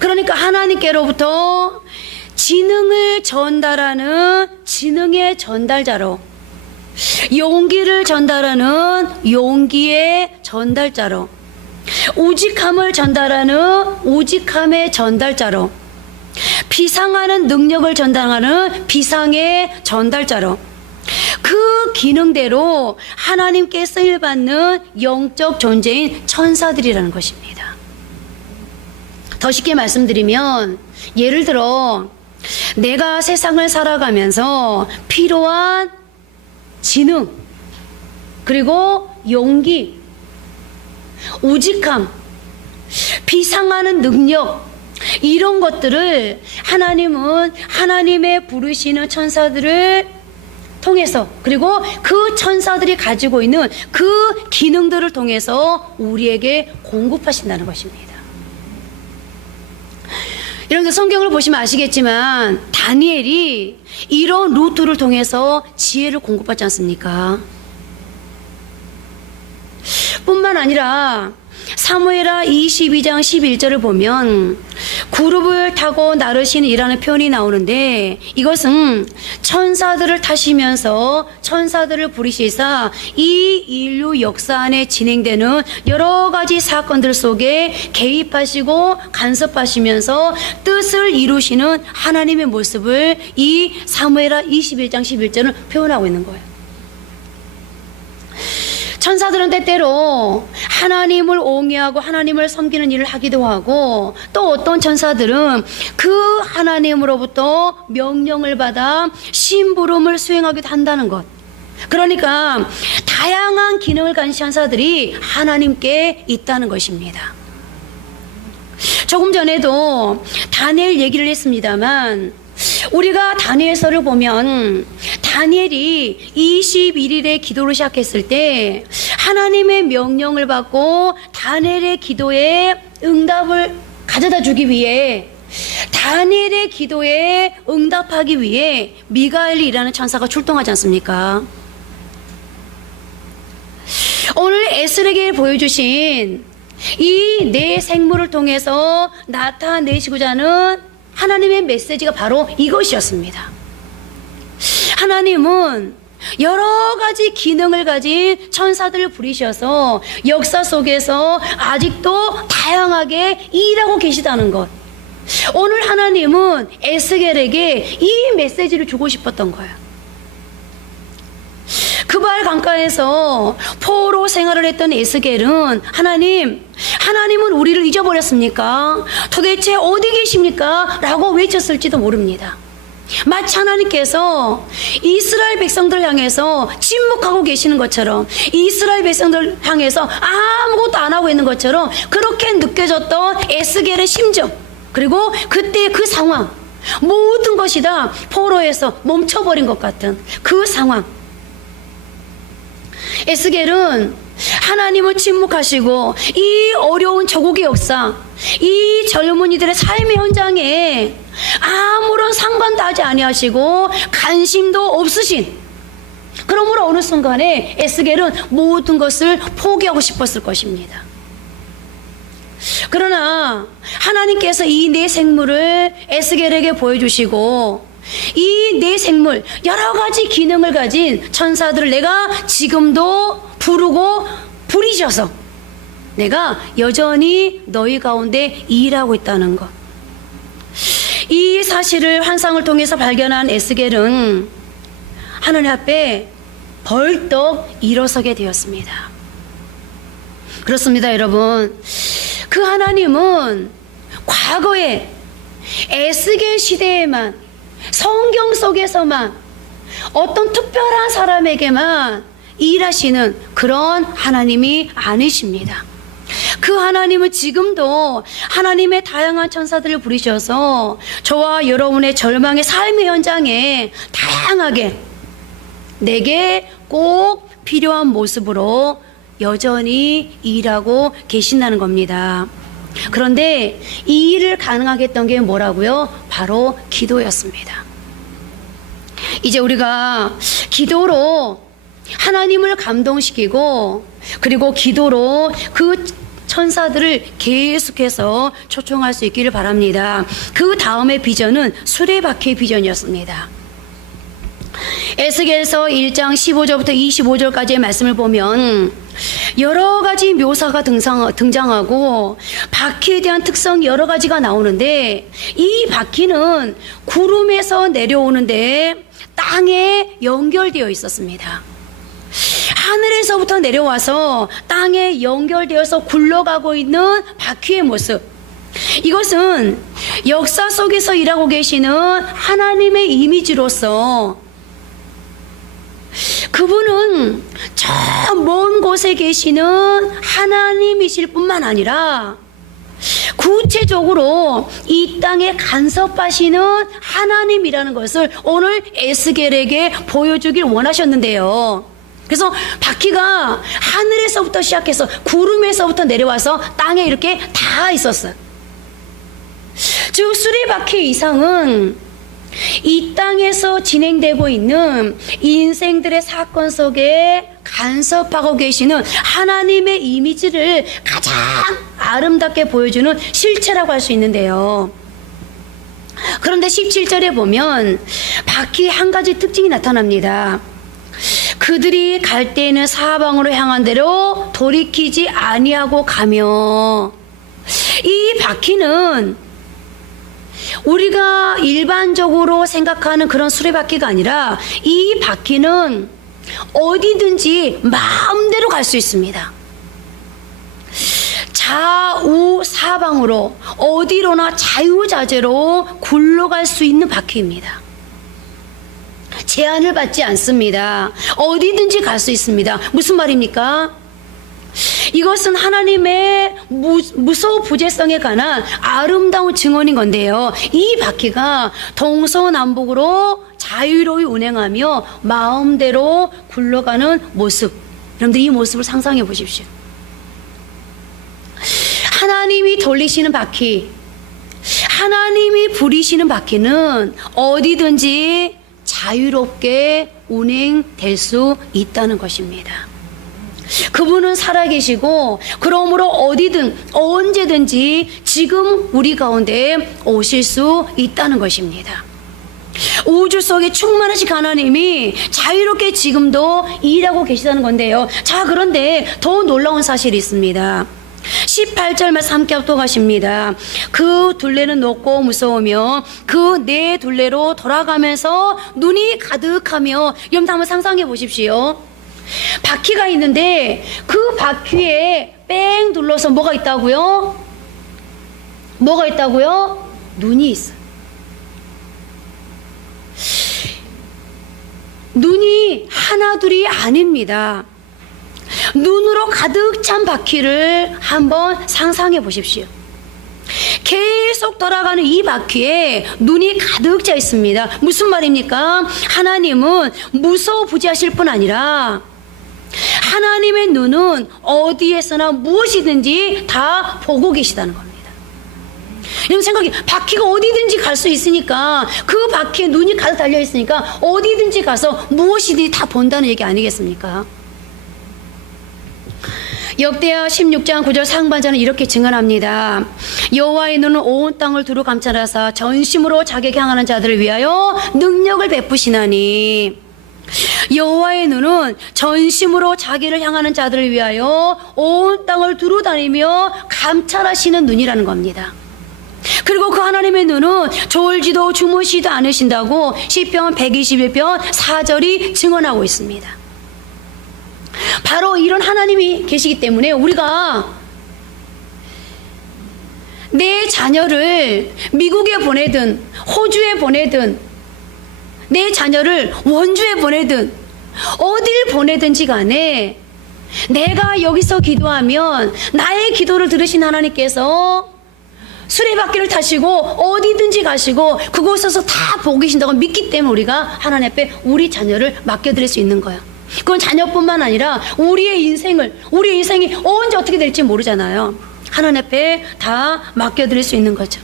그러니까 하나님께로부터 지능을 전달하는 지능의 전달자로, 용기를 전달하는 용기의 전달자로, 우직함을 전달하는 우직함의 전달자로, 비상하는 능력을 전달하는 비상의 전달자로, 그 기능대로 하나님께 쓰임받는 영적 존재인 천사들이라는 것입니다. 더 쉽게 말씀드리면, 예를 들어 내가 세상을 살아가면서 필요한 지능, 그리고 용기, 우직함, 비상하는 능력, 이런 것들을 하나님은 하나님의 부르시는 천사들을 통해서, 그리고 그 천사들이 가지고 있는 그 기능들을 통해서 우리에게 공급하신다는 것입니다. 여러분들 성경을 보시면 아시겠지만 다니엘이 이런 루트를 통해서 지혜를 공급받지 않습니까? 뿐만 아니라 사무엘하 22장 11절을 보면 구름을 타고 나르시는이라는 표현이 나오는데, 이것은 천사들을 타시면서 천사들을 부리시사 이 인류 역사 안에 진행되는 여러 가지 사건들 속에 개입하시고 간섭하시면서 뜻을 이루시는 하나님의 모습을 이 사무엘하 21장 11절은 표현하고 있는 거예요. 천사들은 때때로 하나님을 옹이하고 하나님을 섬기는 일을 하기도 하고, 또 어떤 천사들은 그 하나님으로부터 명령을 받아 심부름을 수행하기도 한다는 것. 그러니까 다양한 기능을 가진 천사들이 하나님께 있다는 것입니다. 조금 전에도 다니엘 얘기를 했습니다만, 우리가 다니엘서를 보면 다니엘이 21일에 기도를 시작했을 때 하나님의 명령을 받고 다니엘의 기도에 응답을 가져다 주기 위해, 다니엘의 기도에 응답하기 위해 미가엘이라는 천사가 출동하지 않습니까? 오늘 에스겔에게 보여주신 이 네 생물을 통해서 나타내시고자 하는 하나님의 메시지가 바로 이것이었습니다. 하나님은 여러 가지 기능을 가진 천사들을 부리셔서 역사 속에서 아직도 다양하게 일하고 계시다는 것. 오늘 하나님은 에스겔에게 이 메시지를 주고 싶었던 거예요. 그발 강가에서 포로 생활을 했던 에스겔은 하나님은 우리를 잊어버렸습니까? 도대체 어디 계십니까? 라고 외쳤을지도 모릅니다. 마치 하나님께서 이스라엘 백성들 향해서 침묵하고 계시는 것처럼, 이스라엘 백성들 향해서 아무것도 안 하고 있는 것처럼 그렇게 느껴졌던 에스겔의 심정, 그리고 그때 그 상황, 모든 것이 다 포로에서 멈춰버린 것 같은 그 상황. 에스겔은 하나님은 침묵하시고 이 어려운 조국의 역사, 이 젊은이들의 삶의 현장에 아무런 상관도 하지 아니하시고 관심도 없으신, 그러므로 어느 순간에 에스겔은 모든 것을 포기하고 싶었을 것입니다. 그러나 하나님께서 이 네 생물을 에스겔에게 보여주시고, 이 네 생물, 여러 가지 기능을 가진 천사들을 내가 지금도 부르고 부리셔서 내가 여전히 너희 가운데 일하고 있다는 것. 이 사실을 환상을 통해서 발견한 에스겔은 하나님 앞에 벌떡 일어서게 되었습니다. 그렇습니다, 여러분. 그 하나님은 과거에 에스겔 시대에만, 성경 속에서만 어떤 특별한 사람에게만 일하시는 그런 하나님이 아니십니다. 그 하나님은 지금도 하나님의 다양한 천사들을 부리셔서 저와 여러분의 절망의 삶의 현장에 다양하게 내게 꼭 필요한 모습으로 여전히 일하고 계신다는 겁니다. 그런데 이 일을 가능하게 했던 게 뭐라고요? 바로 기도였습니다. 이제 우리가 기도로 하나님을 감동시키고, 그리고 기도로 그 천사들을 계속해서 초청할 수 있기를 바랍니다. 그 다음의 비전은 수레바퀴 비전이었습니다. 에스겔서 1장 15절부터 25절까지의 말씀을 보면 여러 가지 묘사가 등장하고 바퀴에 대한 특성 여러 가지가 나오는데, 이 바퀴는 구름에서 내려오는데 땅에 연결되어 있었습니다. 하늘에서부터 내려와서 땅에 연결되어서 굴러가고 있는 바퀴의 모습, 이것은 역사 속에서 일하고 계시는 하나님의 이미지로서 그분은 저 먼 곳에 계시는 하나님이실 뿐만 아니라 구체적으로 이 땅에 간섭하시는 하나님이라는 것을 오늘 에스겔에게 보여주길 원하셨는데요. 그래서 바퀴가 하늘에서부터 시작해서 구름에서부터 내려와서 땅에 이렇게 다 있었어요. 즉 수레바퀴 이상은 이 땅에서 진행되고 있는 인생들의 사건 속에 간섭하고 계시는 하나님의 이미지를 가장 아름답게 보여주는 실체라고 할 수 있는데요. 그런데 17절에 보면 바퀴에 한 가지 특징이 나타납니다. 그들이 갈 때에는 사방으로 향한 대로 돌이키지 아니하고 가며, 이 바퀴는 우리가 일반적으로 생각하는 그런 수레바퀴가 아니라 이 바퀴는 어디든지 마음대로 갈 수 있습니다. 좌우 사방으로 어디로나 자유자재로 굴러갈 수 있는 바퀴입니다. 제한을 받지 않습니다. 어디든지 갈 수 있습니다. 무슨 말입니까? 이것은 하나님의 무소부재성에 관한 아름다운 증언인 건데요. 이 바퀴가 동서남북으로 자유로이 운행하며 마음대로 굴러가는 모습, 여러분들 이 모습을 상상해 보십시오. 하나님이 돌리시는 바퀴, 하나님이 부리시는 바퀴는 어디든지 자유롭게 운행될 수 있다는 것입니다. 그분은 살아계시고 그러므로 어디든 언제든지 지금 우리 가운데 오실 수 있다는 것입니다. 우주 속에 충만하신 하나님이 자유롭게 지금도 일하고 계시다는 건데요. 자, 그런데 더 놀라운 사실이 있습니다. 18절 말씀 함께 합독하십니다. 그 둘레는 높고 무서우며 그 네 둘레로 돌아가면서 눈이 가득하며, 여러분 한번 상상해 보십시오. 바퀴가 있는데 그 바퀴에 뺑 둘러서 뭐가 있다고요? 뭐가 있다고요? 눈이 있어요. 눈이 하나둘이 아닙니다. 눈으로 가득 찬 바퀴를 한번 상상해 보십시오. 계속 돌아가는 이 바퀴에 눈이 가득 차 있습니다. 무슨 말입니까? 하나님은 무소부지하실 뿐 아니라 하나님의 눈은 어디에서나 무엇이든지 다 보고 계시다는 겁니다. 여러분 생각해, 바퀴가 어디든지 갈 수 있으니까, 그 바퀴에 눈이 가득 달려 있으니까 어디든지 가서 무엇이든지 다 본다는 얘기 아니겠습니까? 역대하 16장 9절 상반절은 이렇게 증언합니다. 여호와의 눈은 온 땅을 두루 감찰하사 전심으로 자기에게 향하는 자들을 위하여 능력을 베푸시나니, 여호와의 눈은 전심으로 자기를 향하는 자들을 위하여 온 땅을 두루 다니며 감찰하시는 눈이라는 겁니다. 그리고 그 하나님의 눈은 졸지도 주무시지도 않으신다고 시편 121편 4절이 증언하고 있습니다. 바로 이런 하나님이 계시기 때문에 우리가 내 자녀를 미국에 보내든 호주에 보내든 내 자녀를 원주에 보내든 어딜 보내든지 간에 내가 여기서 기도하면 나의 기도를 들으신 하나님께서 수레바퀴를 타시고 어디든지 가시고 그곳에서 다 보고 계신다고 믿기 때문에 우리가 하나님 앞에 우리 자녀를 맡겨드릴 수 있는 거예요. 그건 자녀뿐만 아니라 우리 인생이 언제 어떻게 될지 모르잖아요. 하나님 앞에 다 맡겨드릴 수 있는 거죠.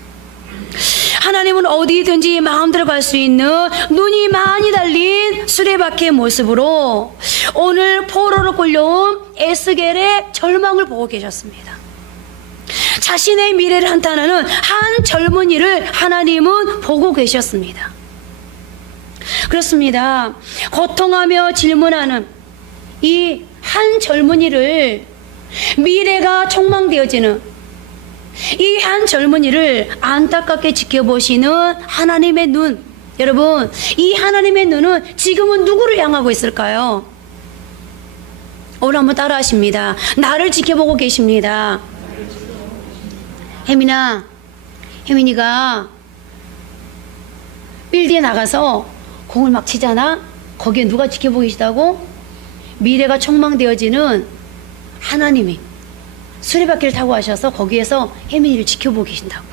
하나님은 어디든지 마음대로 갈 수 있는 눈이 많이 달린 수레바퀴의 모습으로 오늘 포로로 끌려온 에스겔의 절망을 보고 계셨습니다. 자신의 미래를 한탄하는 한 젊은이를 하나님은 보고 계셨습니다. 그렇습니다. 고통하며 질문하는 이 한 젊은이를, 미래가 촉망되어지는 이 한 젊은이를 안타깝게 지켜보시는 하나님의 눈, 여러분 이 하나님의 눈은 지금은 누구를 향하고 있을까요? 오늘 한번 따라 하십니다. 나를 지켜보고 계십니다. 혜민이가 필드에 나가서 공을 막 치잖아. 거기에 누가 지켜보고 계시다고? 미래가 촉망되어지는 하나님이 수레바퀴를 타고 가셔서 거기에서 혜민이를 지켜보고 계신다고.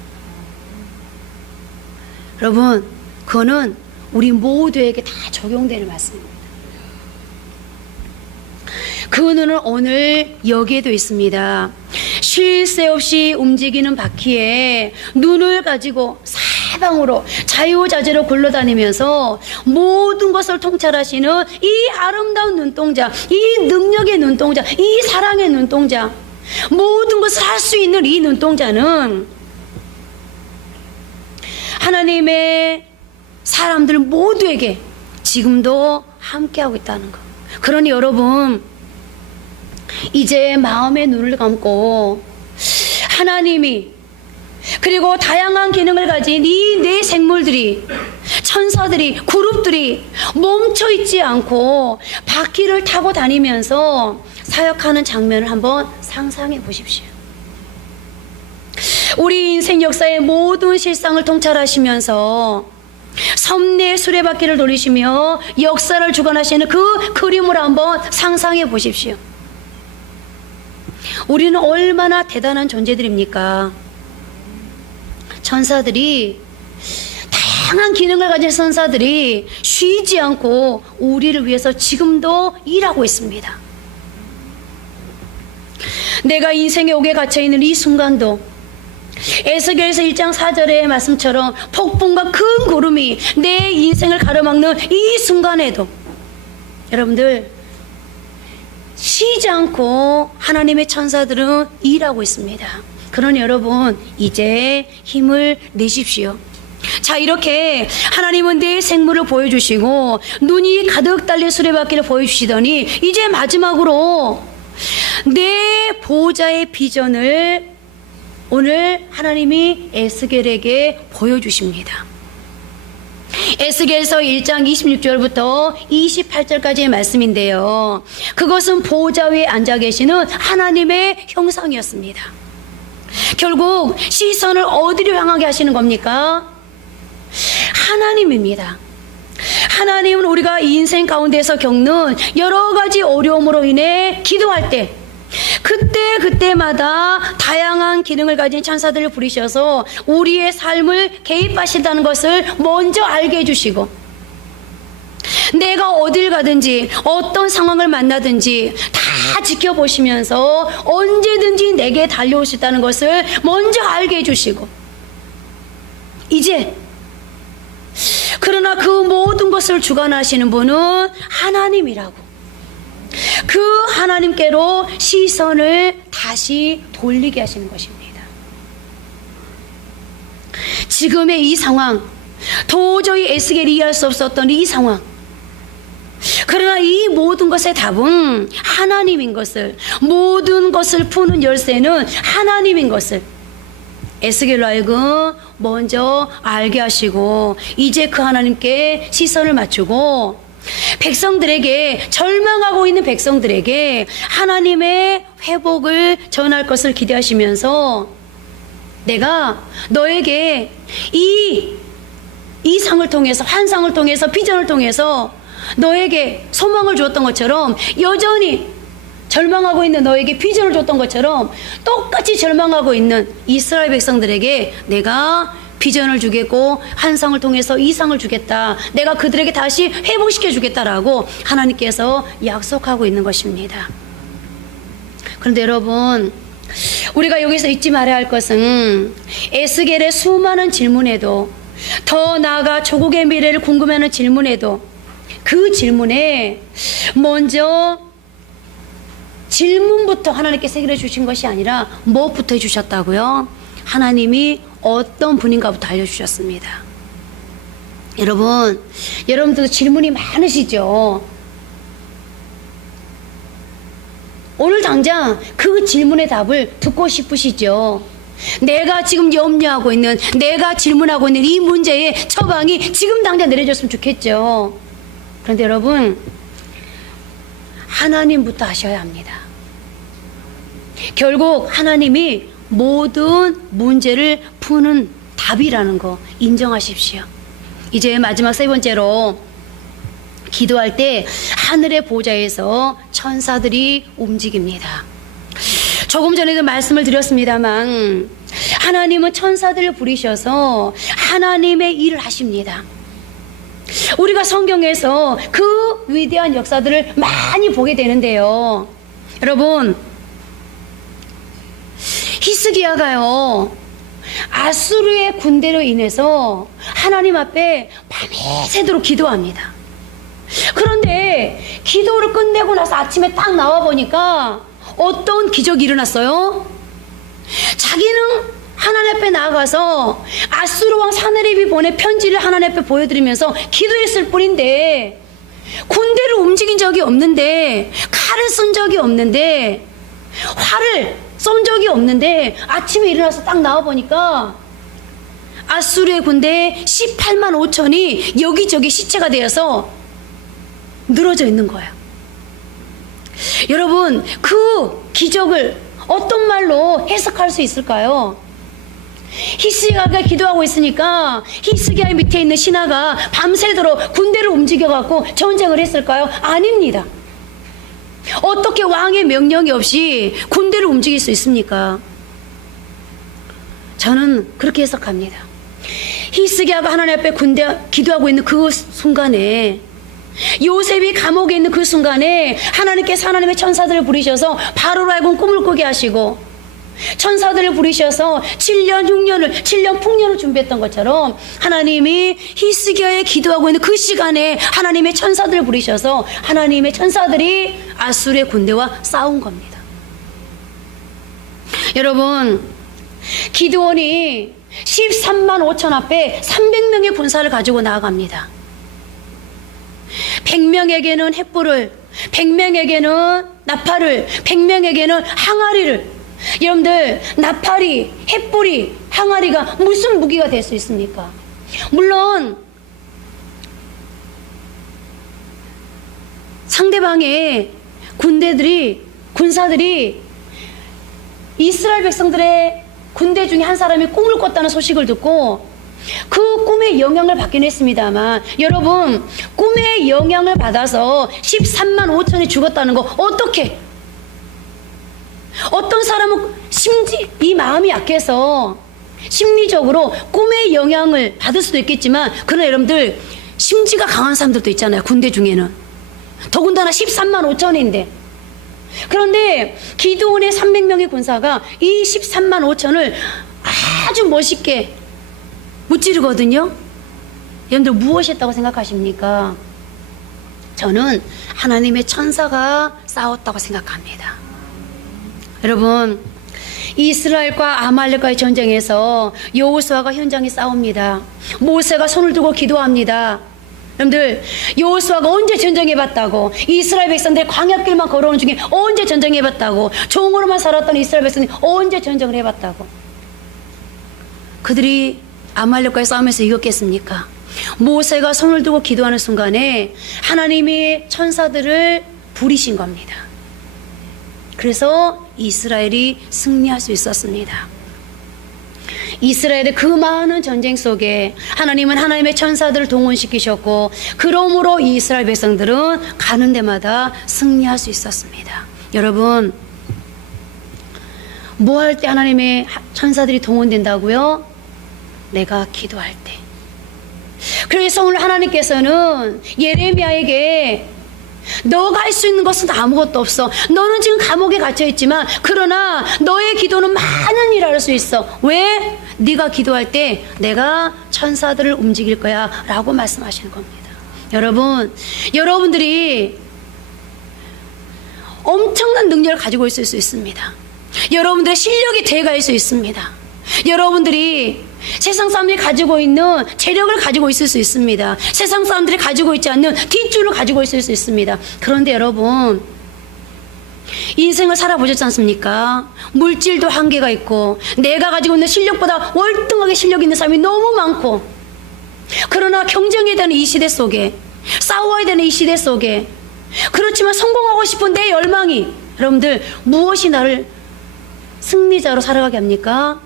여러분, 그거는 우리 모두에게 다 적용되는 말씀입니다. 그 눈은 오늘 여기에도 있습니다. 쉴 새 없이 움직이는 바퀴에 눈을 가지고 사방으로 자유자재로 굴러다니면서 모든 것을 통찰하시는 이 아름다운 눈동자, 이 능력의 눈동자, 이 사랑의 눈동자, 모든 것을 할 수 있는 이 눈동자는 하나님의 사람들 모두에게 지금도 함께하고 있다는 것. 그러니 여러분, 이제 마음의 눈을 감고 하나님이, 그리고 다양한 기능을 가진 이 네 생물들이, 천사들이, 그룹들이 멈춰있지 않고 바퀴를 타고 다니면서 사역하는 장면을 한번 상상해 보십시오. 우리 인생 역사의 모든 실상을 통찰하시면서 섭리의 수레바퀴를 돌리시며 역사를 주관하시는 그 그림을 한번 상상해 보십시오. 우리는 얼마나 대단한 존재들입니까? 천사들이, 다양한 기능을 가진 천사들이 쉬지 않고 우리를 위해서 지금도 일하고 있습니다. 내가 인생의 옥에 갇혀있는 이 순간도 에스겔서 1장 4절의 말씀처럼 폭풍과 큰 구름이 내 인생을 가로막는 이 순간에도 여러분들 쉬지 않고 하나님의 천사들은 일하고 있습니다. 그러니 여러분, 이제 힘을 내십시오. 자, 이렇게 하나님은 내 생물을 보여주시고 눈이 가득 달린 수레바퀴를 보여주시더니 이제 마지막으로 내 보호자의 비전을 오늘 하나님이 에스겔에게 보여주십니다. 에스겔서 1장 26절부터 28절까지의 말씀인데요, 그것은 보호자 위에 앉아 계시는 하나님의 형상이었습니다. 결국 시선을 어디로 향하게 하시는 겁니까? 하나님입니다. 하나님은 우리가 인생 가운데서 겪는 여러 가지 어려움으로 인해 기도할 때 그때마다 다양한 기능을 가진 천사들을 부리셔서 우리의 삶을 개입하신다는 것을 먼저 알게 해주시고, 내가 어딜 가든지 어떤 상황을 만나든지 다 지켜보시면서 언제든지 내게 달려오시다는 것을 먼저 알게 해주시고, 이제 그러나 그 모든 것을 주관하시는 분은 하나님이라고, 그 하나님께로 시선을 다시 돌리게 하시는 것입니다. 지금의 이 상황, 도저히 에스겔이 이해할 수 없었던 이 상황, 그러나 이 모든 것의 답은 하나님인 것을, 모든 것을 푸는 열쇠는 하나님인 것을 에스겔로 하여금 먼저 알게 하시고, 이제 그 하나님께 시선을 맞추고 백성들에게, 절망하고 있는 백성들에게 하나님의 회복을 전할 것을 기대하시면서, 내가 너에게 이 상을 통해서, 환상을 통해서, 비전을 통해서 너에게 소망을 주었던 것처럼, 여전히 절망하고 있는 너에게 비전을 줬던 것처럼 똑같이 절망하고 있는 이스라엘 백성들에게 내가 비전을 주겠고 환상을 통해서 이상을 주겠다, 내가 그들에게 다시 회복시켜 주겠다라고 하나님께서 약속하고 있는 것입니다. 그런데 여러분, 우리가 여기서 잊지 말아야 할 것은 에스겔의 수많은 질문에도, 더 나아가 조국의 미래를 궁금해하는 질문에도, 그 질문에 먼저 질문부터 하나님께서 해결해 주신 것이 아니라 무엇부터 해주셨다고요? 하나님이 어떤 분인가부터 알려주셨습니다. 여러분들도 질문이 많으시죠? 오늘 당장 그 질문의 답을 듣고 싶으시죠? 내가 지금 염려하고 있는, 내가 질문하고 있는 이 문제의 처방이 지금 당장 내려졌으면 좋겠죠. 그런데 여러분, 하나님부터 하셔야 합니다. 결국 하나님이 모든 문제를 푸는 답이라는 거 인정하십시오. 이제 마지막 세 번째로, 기도할 때 하늘의 보좌에서 천사들이 움직입니다. 조금 전에도 말씀을 드렸습니다만 하나님은 천사들을 부리셔서 하나님의 일을 하십니다. 우리가 성경에서 그 위대한 역사들을 많이 보게 되는데요, 여러분, 히스기야가요, 아수르의 군대로 인해서 하나님 앞에 밤새도록 기도합니다. 그런데 기도를 끝내고 나서 아침에 딱 나와 보니까 어떤 기적이 일어났어요? 자기는 하나님 앞에 나아가서 아수르 왕 사네립이 보낸 편지를 하나님 앞에 보여드리면서 기도했을 뿐인데, 군대를 움직인 적이 없는데, 칼을 쓴 적이 없는데, 활을 쏜 적이 없는데, 아침에 일어나서 딱 나와보니까 아수르의 군대 18만 5천이 여기저기 시체가 되어서 늘어져 있는 거예요. 여러분, 그 기적을 어떤 말로 해석할 수 있을까요? 히스기야가 기도하고 있으니까 히스기야 밑에 있는 신하가 밤새도록 군대를 움직여갖고 전쟁을 했을까요? 아닙니다. 어떻게 왕의 명령이 없이 군대를 움직일 수 있습니까? 저는 그렇게 해석합니다. 히스기야가 하나님 앞에 기도하고 있는 그 순간에, 요셉이 감옥에 있는 그 순간에 하나님께서 하나님의 천사들을 부리셔서 바로로 하여금 꿈을 꾸게 하시고, 천사들을 부리셔서 7년 풍년을 준비했던 것처럼 하나님이 히스기야의 기도하고 있는 그 시간에 하나님의 천사들을 부리셔서 하나님의 천사들이 아수르의 군대와 싸운 겁니다. 여러분, 기드온이 13만 5천 앞에 300명의 군사를 가지고 나아갑니다. 100명에게는 횃불을, 100명에게는 나팔을, 100명에게는 항아리를. 여러분들, 나팔이, 횃불이, 항아리가 무슨 무기가 될 수 있습니까? 물론 상대방의 군사들이 이스라엘 백성들의 군대 중에 한 사람이 꿈을 꿨다는 소식을 듣고 그 꿈의 영향을 받긴 했습니다만, 여러분, 꿈의 영향을 받아서 13만 5천이 죽었다는 거 어떻게? 어떤 사람은 이 마음이 약해서 심리적으로 꿈의 영향을 받을 수도 있겠지만, 그러나 여러분들, 심지가 강한 사람들도 있잖아요, 군대 중에는. 더군다나 13만 5천인데. 그런데 기드온의 300명의 군사가 이 13만 5천을 아주 멋있게 무찌르거든요. 여러분들, 무엇이 했다고 생각하십니까? 저는 하나님의 천사가 싸웠다고 생각합니다. 여러분, 이스라엘과 아말렉과의 전쟁에서 여호수아가 현장에 싸웁니다. 모세가 손을 들고 기도합니다. 여러분들, 여호수아가 언제 전쟁해봤다고? 이스라엘 백성들 광야길만 걸어오는 중에 언제 전쟁해봤다고? 종으로만 살았던 이스라엘 백성들이 언제 전쟁을 해봤다고? 그들이 아말렉과의 싸움에서 이겼겠습니까? 모세가 손을 들고 기도하는 순간에 하나님이 천사들을 부리신 겁니다. 그래서 이스라엘이 승리할 수 있었습니다. 이스라엘의 그 많은 전쟁 속에 하나님은 하나님의 천사들을 동원시키셨고, 그러므로 이스라엘 백성들은 가는 데마다 승리할 수 있었습니다. 여러분, 뭐 할 때 하나님의 천사들이 동원된다고요? 내가 기도할 때. 그래서 오늘 하나님께서는 예레미야에게 너가 할 수 있는 것은 아무것도 없어. 너는 지금 감옥에 갇혀있지만 그러나 너의 기도는 많은 일을 할 수 있어. 왜? 네가 기도할 때 내가 천사들을 움직일 거야 라고 말씀하시는 겁니다. 여러분들이 엄청난 능력을 가지고 있을 수 있습니다. 여러분들의 실력이 대가일 수 있습니다. 여러분들이 세상 사람들이 가지고 있는 재력을 가지고 있을 수 있습니다. 세상 사람들이 가지고 있지 않는 뒷줄을 가지고 있을 수 있습니다. 그런데 여러분, 인생을 살아보셨지 않습니까? 물질도 한계가 있고, 내가 가지고 있는 실력보다 월등하게 실력 있는 사람이 너무 많고, 그러나 경쟁해야 되는 이 시대 속에, 싸워야 되는 이 시대 속에, 그렇지만 성공하고 싶은 내 열망이, 여러분들, 무엇이 나를 승리자로 살아가게 합니까?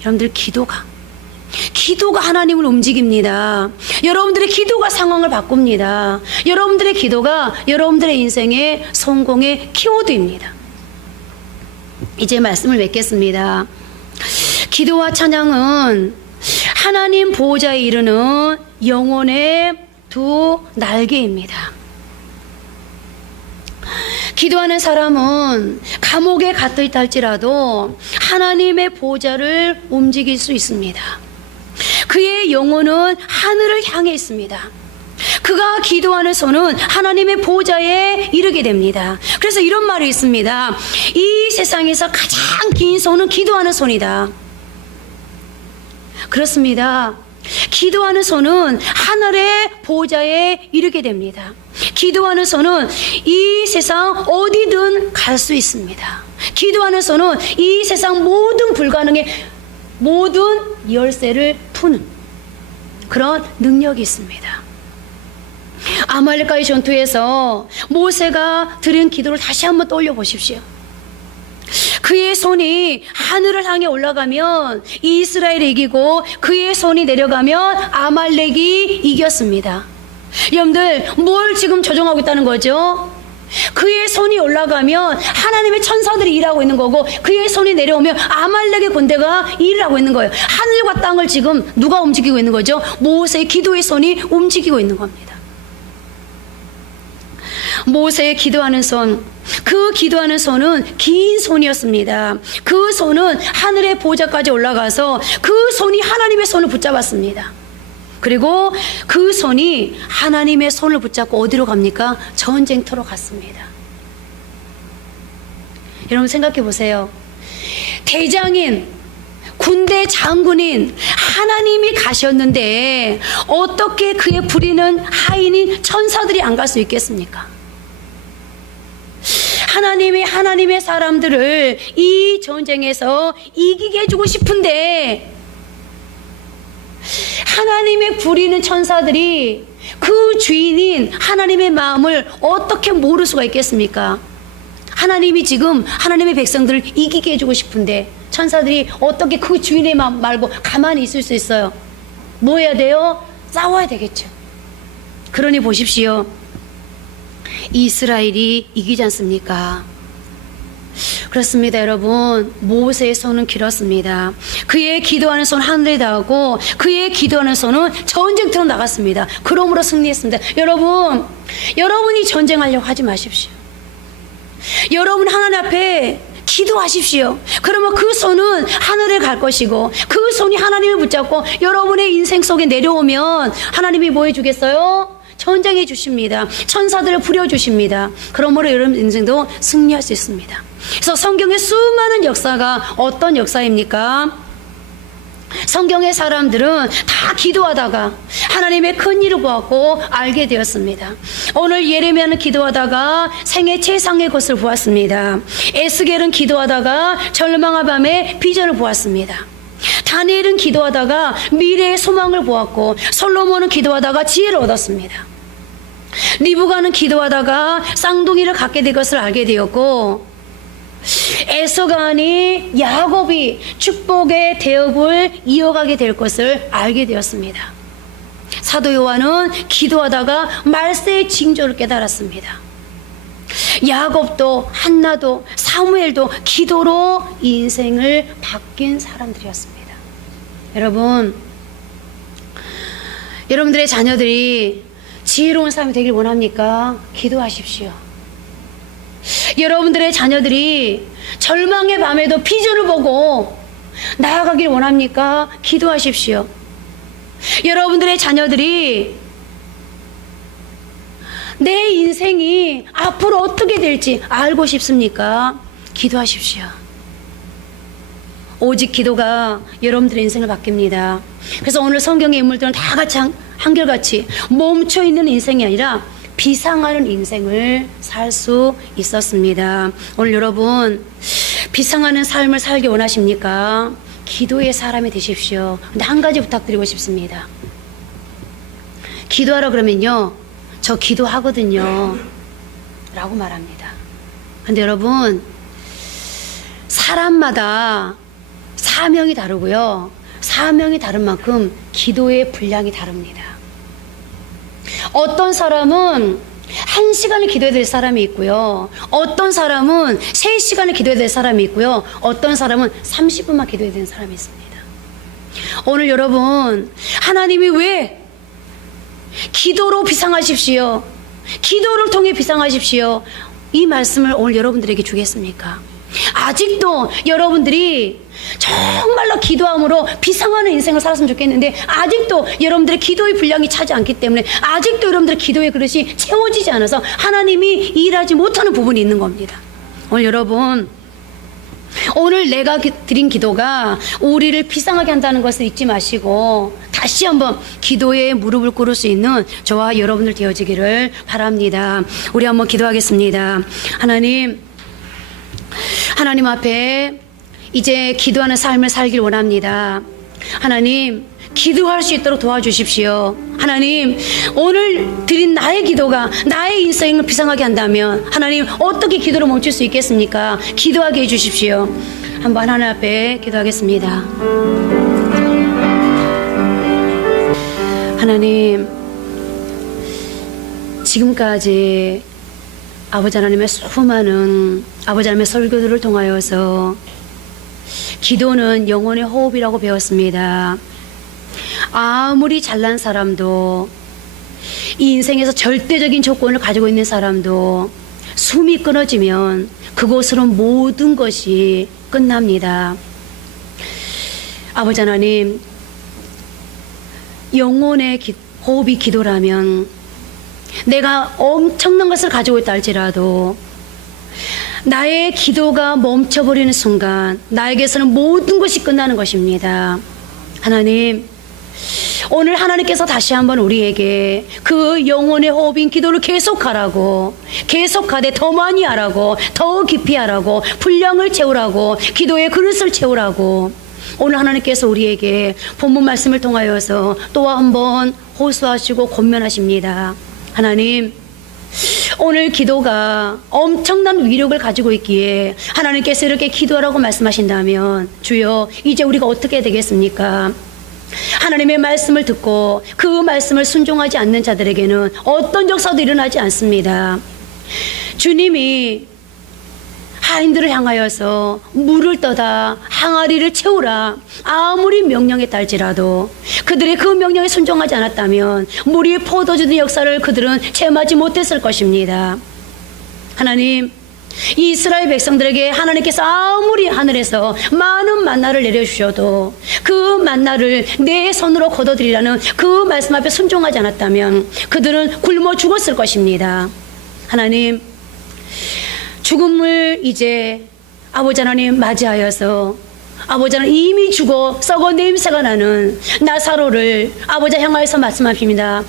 여러분들, 기도가 하나님을 움직입니다. 여러분들의 기도가 상황을 바꿉니다. 여러분들의 기도가 여러분들의 인생의 성공의 키워드입니다. 이제 말씀을 맺겠습니다. 기도와 찬양은 하나님 보호자에 이르는 영혼의 두 날개입니다. 기도하는 사람은 감옥에 갇혀 있다 할지라도 하나님의 보좌를 움직일 수 있습니다. 그의 영혼은 하늘을 향해 있습니다. 그가 기도하는 손은 하나님의 보좌에 이르게 됩니다. 그래서 이런 말이 있습니다. 이 세상에서 가장 긴 손은 기도하는 손이다. 그렇습니다. 기도하는 손은 하늘의 보좌에 이르게 됩니다. 기도하는 손은 이 세상 어디든 갈 수 있습니다. 기도하는 손은 이 세상 모든 불가능의 모든 열쇠를 푸는 그런 능력이 있습니다. 아말렉과의 전투에서 모세가 드린 기도를 다시 한번 떠올려 보십시오. 그의 손이 하늘을 향해 올라가면 이스라엘이 이기고 그의 손이 내려가면 아말렉이 이겼습니다. 여러분들 뭘 지금 조정하고 있다는 거죠? 그의 손이 올라가면 하나님의 천사들이 일하고 있는 거고 그의 손이 내려오면 아말렉의 군대가 일을 하고 있는 거예요. 하늘과 땅을 지금 누가 움직이고 있는 거죠? 모세의 기도의 손이 움직이고 있는 겁니다. 모세의 기도하는 손, 그 기도하는 손은 긴 손이었습니다. 그 손은 하늘의 보좌까지 올라가서 그 손이 하나님의 손을 붙잡았습니다. 그리고 그 손이 하나님의 손을 붙잡고 어디로 갑니까? 전쟁터로 갔습니다. 여러분 생각해 보세요. 대장인 군대 장군인 하나님이 가셨는데 어떻게 그의 부리는 하인인 천사들이 안 갈 수 있겠습니까? 하나님이 하나님의 사람들을 이 전쟁에서 이기게 해주고 싶은데 하나님의 부리는 천사들이 그 주인인 하나님의 마음을 어떻게 모를 수가 있겠습니까? 하나님이 지금 하나님의 백성들을 이기게 해주고 싶은데 천사들이 어떻게 그 주인의 마음 말고 가만히 있을 수 있어요? 뭐 해야 돼요? 싸워야 되겠죠. 그러니 보십시오. 이스라엘이 이기지 않습니까? 그렇습니다, 여러분. 모세의 손은 길었습니다. 그의 기도하는 손 하늘에 닿았고 그의 기도하는 손은 전쟁터로 나갔습니다. 그러므로 승리했습니다. 여러분이 전쟁하려고 하지 마십시오. 여러분 하나님 앞에 기도하십시오. 그러면 그 손은 하늘에 갈 것이고 그 손이 하나님을 붙잡고 여러분의 인생 속에 내려오면 하나님이 뭐 해주겠어요? 전쟁해 주십니다. 천사들을 부려주십니다. 그러므로 여러분 인생도 승리할 수 있습니다. 그래서 성경의 수많은 역사가 어떤 역사입니까? 성경의 사람들은 다 기도하다가 하나님의 큰 일을 보았고 알게 되었습니다. 오늘 예레미야는 기도하다가 생애 최상의 것을 보았습니다. 에스겔은 기도하다가 절망의 밤에 비전을 보았습니다. 다니엘은 기도하다가 미래의 소망을 보았고 솔로몬은 기도하다가 지혜를 얻었습니다. 리브가는 기도하다가 쌍둥이를 갖게 된 것을 알게 되었고 에서가 아닌 야곱이 축복의 대업을 이어가게 될 것을 알게 되었습니다. 사도 요한은 기도하다가 말세의 징조를 깨달았습니다. 야곱도 한나도 사무엘도 기도로 인생을 바뀐 사람들이었습니다. 여러분들의 자녀들이 지혜로운 사람이 되길 원합니까? 기도하십시오. 여러분들의 자녀들이 절망의 밤에도 비전을 보고 나아가길 원합니까? 기도하십시오. 여러분들의 자녀들이 내 인생이 앞으로 어떻게 될지 알고 싶습니까? 기도하십시오. 오직 기도가 여러분들의 인생을 바뀝니다. 그래서 오늘 성경의 인물들은 다 같이 한결같이 멈춰있는 인생이 아니라 비상하는 인생을 살 수 있었습니다. 오늘 여러분 비상하는 삶을 살기 원하십니까? 기도의 사람이 되십시오. 근데 한 가지 부탁드리고 싶습니다. 기도하라 그러면요, 저 기도하거든요 라고 말합니다. 근데 여러분, 사람마다 사명이 다르고요, 사명이 다른 만큼 기도의 분량이 다릅니다. 어떤 사람은 1시간을 기도해야 될 사람이 있고요, 어떤 사람은 3시간을 기도해야 될 사람이 있고요, 어떤 사람은 30분만 기도해야 되는 사람이 있습니다. 오늘 여러분, 하나님이 왜 기도로 비상하십시오, 기도를 통해 비상하십시오, 이 말씀을 오늘 여러분들에게 주겠습니까? 아직도 여러분들이 정말로 기도함으로 비상하는 인생을 살았으면 좋겠는데 아직도 여러분들의 기도의 분량이 차지 않기 때문에 아직도 여러분들의 기도의 그릇이 채워지지 않아서 하나님이 일하지 못하는 부분이 있는 겁니다. 오늘 여러분, 오늘 내가 드린 기도가 우리를 비상하게 한다는 것을 잊지 마시고 다시 한번 기도에 무릎을 꿇을 수 있는 저와 여러분들 되어지기를 바랍니다. 우리 한번 기도하겠습니다. 하나님 앞에 이제 기도하는 삶을 살길 원합니다. 하나님, 기도할 수 있도록 도와주십시오. 하나님, 오늘 드린 나의 기도가 나의 인생을 비상하게 한다면 하나님, 어떻게 기도를 멈출 수 있겠습니까? 기도하게 해주십시오. 한번 하나님 앞에 기도하겠습니다. 하나님, 지금까지 아버지 하나님의 수많은 아버지 하나님의 설교들을 통하여서 기도는 영혼의 호흡이라고 배웠습니다. 아무리 잘난 사람도, 이 인생에서 절대적인 조건을 가지고 있는 사람도 숨이 끊어지면 그곳으로 모든 것이 끝납니다. 아버지 하나님, 영혼의 호흡이 기도라면 내가 엄청난 것을 가지고 있다 할지라도 나의 기도가 멈춰버리는 순간 나에게서는 모든 것이 끝나는 것입니다. 하나님, 오늘 하나님께서 다시 한번 우리에게 그 영혼의 호흡인 기도를 계속하라고, 계속하되 더 많이 하라고, 더 깊이 하라고, 분량을 채우라고, 기도의 그릇을 채우라고 오늘 하나님께서 우리에게 본문 말씀을 통하여서 또 한번 호소하시고 권면하십니다. 하나님, 오늘 기도가 엄청난 위력을 가지고 있기에 하나님께서 이렇게 기도하라고 말씀하신다면 주여, 이제 우리가 어떻게 되겠습니까? 하나님의 말씀을 듣고 그 말씀을 순종하지 않는 자들에게는 어떤 역사도 일어나지 않습니다. 주님이 하인들을 향하여서 물을 떠다 항아리를 채우라 아무리 명령했다 할지라도 그들의 그 명령에 순종하지 않았다면 물이 포도주의 역사를 그들은 체험하지 못했을 것입니다. 하나님, 이 이스라엘 백성들에게 하나님께서 아무리 하늘에서 많은 만나를 내려주셔도 그 만나를 내 손으로 거둬들이라는 그 말씀 앞에 순종하지 않았다면 그들은 굶어 죽었을 것입니다. 하나님, 죽음을 이제 아버지 하나님 맞이하여서 아버지 하나님 이미 죽어 썩어 냄새가 나는 나사로를 아버지 향하여서 말씀하십니다.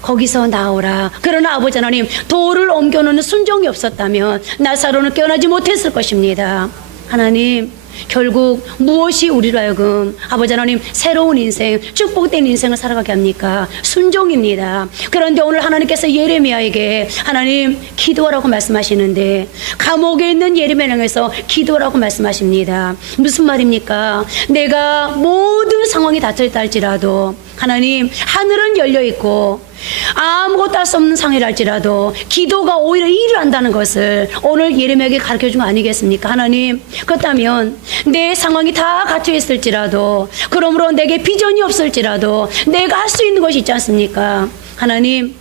거기서 나오라. 그러나 아버지 하나님, 돌을 옮겨놓는 순종이 없었다면 나사로는 깨어나지 못했을 것입니다. 하나님, 결국 무엇이 우리로 하여금 아버지 하나님 새로운 인생, 축복된 인생을 살아가게 합니까? 순종입니다. 그런데 오늘 하나님께서 예레미야에게 하나님 기도하라고 말씀하시는데 감옥에 있는 예레미야를 향해서 기도하라고 말씀하십니다. 무슨 말입니까? 내가 모든 상황이 닥쳐있다 할지라도 하나님, 하늘은 열려있고 아무것도 할 수 없는 상황이랄지라도 기도가 오히려 일을 한다는 것을 오늘 예레미야에게 가르쳐준 거 아니겠습니까? 하나님, 그렇다면 내 상황이 다 갇혀있을지라도, 그러므로 내게 비전이 없을지라도 내가 할 수 있는 것이 있지 않습니까? 하나님,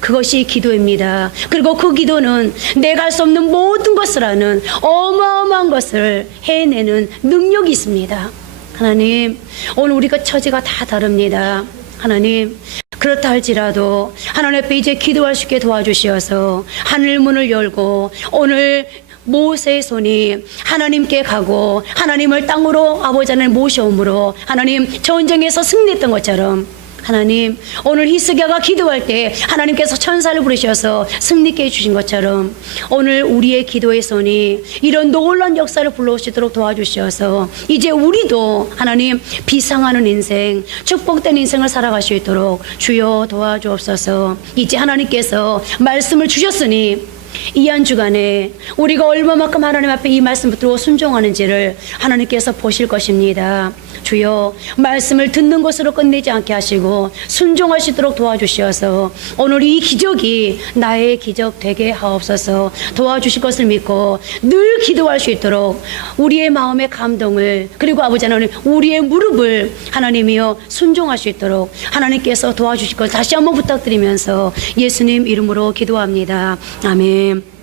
그것이 기도입니다. 그리고 그 기도는 내가 할 수 없는 모든 것을 하는 어마어마한 것을 해내는 능력이 있습니다. 하나님, 오늘 우리가 처지가 다 다릅니다. 하나님, 그렇다 할지라도 하나님 앞에 이제 기도할 수 있게 도와주시어서 하늘 문을 열고 오늘 모세의 손이 하나님께 가고 하나님을 땅으로 아버지 하나님 모셔옴으로 하나님 전쟁에서 승리했던 것처럼 하나님, 오늘 히스기야가 기도할 때 하나님께서 천사를 부르셔서 승리케 해주신 것처럼 오늘 우리의 기도의 손이 이런 놀라운 역사를 불러오시도록 도와주셔서 이제 우리도 하나님 비상하는 인생, 축복된 인생을 살아갈 수 있도록 주여 도와주옵소서. 이제 하나님께서 말씀을 주셨으니 이 한 주간에 우리가 얼마만큼 하나님 앞에 이 말씀 붙들고 순종하는지를 하나님께서 보실 것입니다. 주여, 말씀을 듣는 것으로 끝내지 않게 하시고 순종하시도록 도와주시어서 오늘 이 기적이 나의 기적 되게 하옵소서. 도와주실 것을 믿고 늘 기도할 수 있도록 우리의 마음의 감동을, 그리고 아버지 하나님 우리의 무릎을 하나님이여 순종할 수 있도록 하나님께서 도와주실 것 다시 한번 부탁드리면서 예수님 이름으로 기도합니다. 아멘.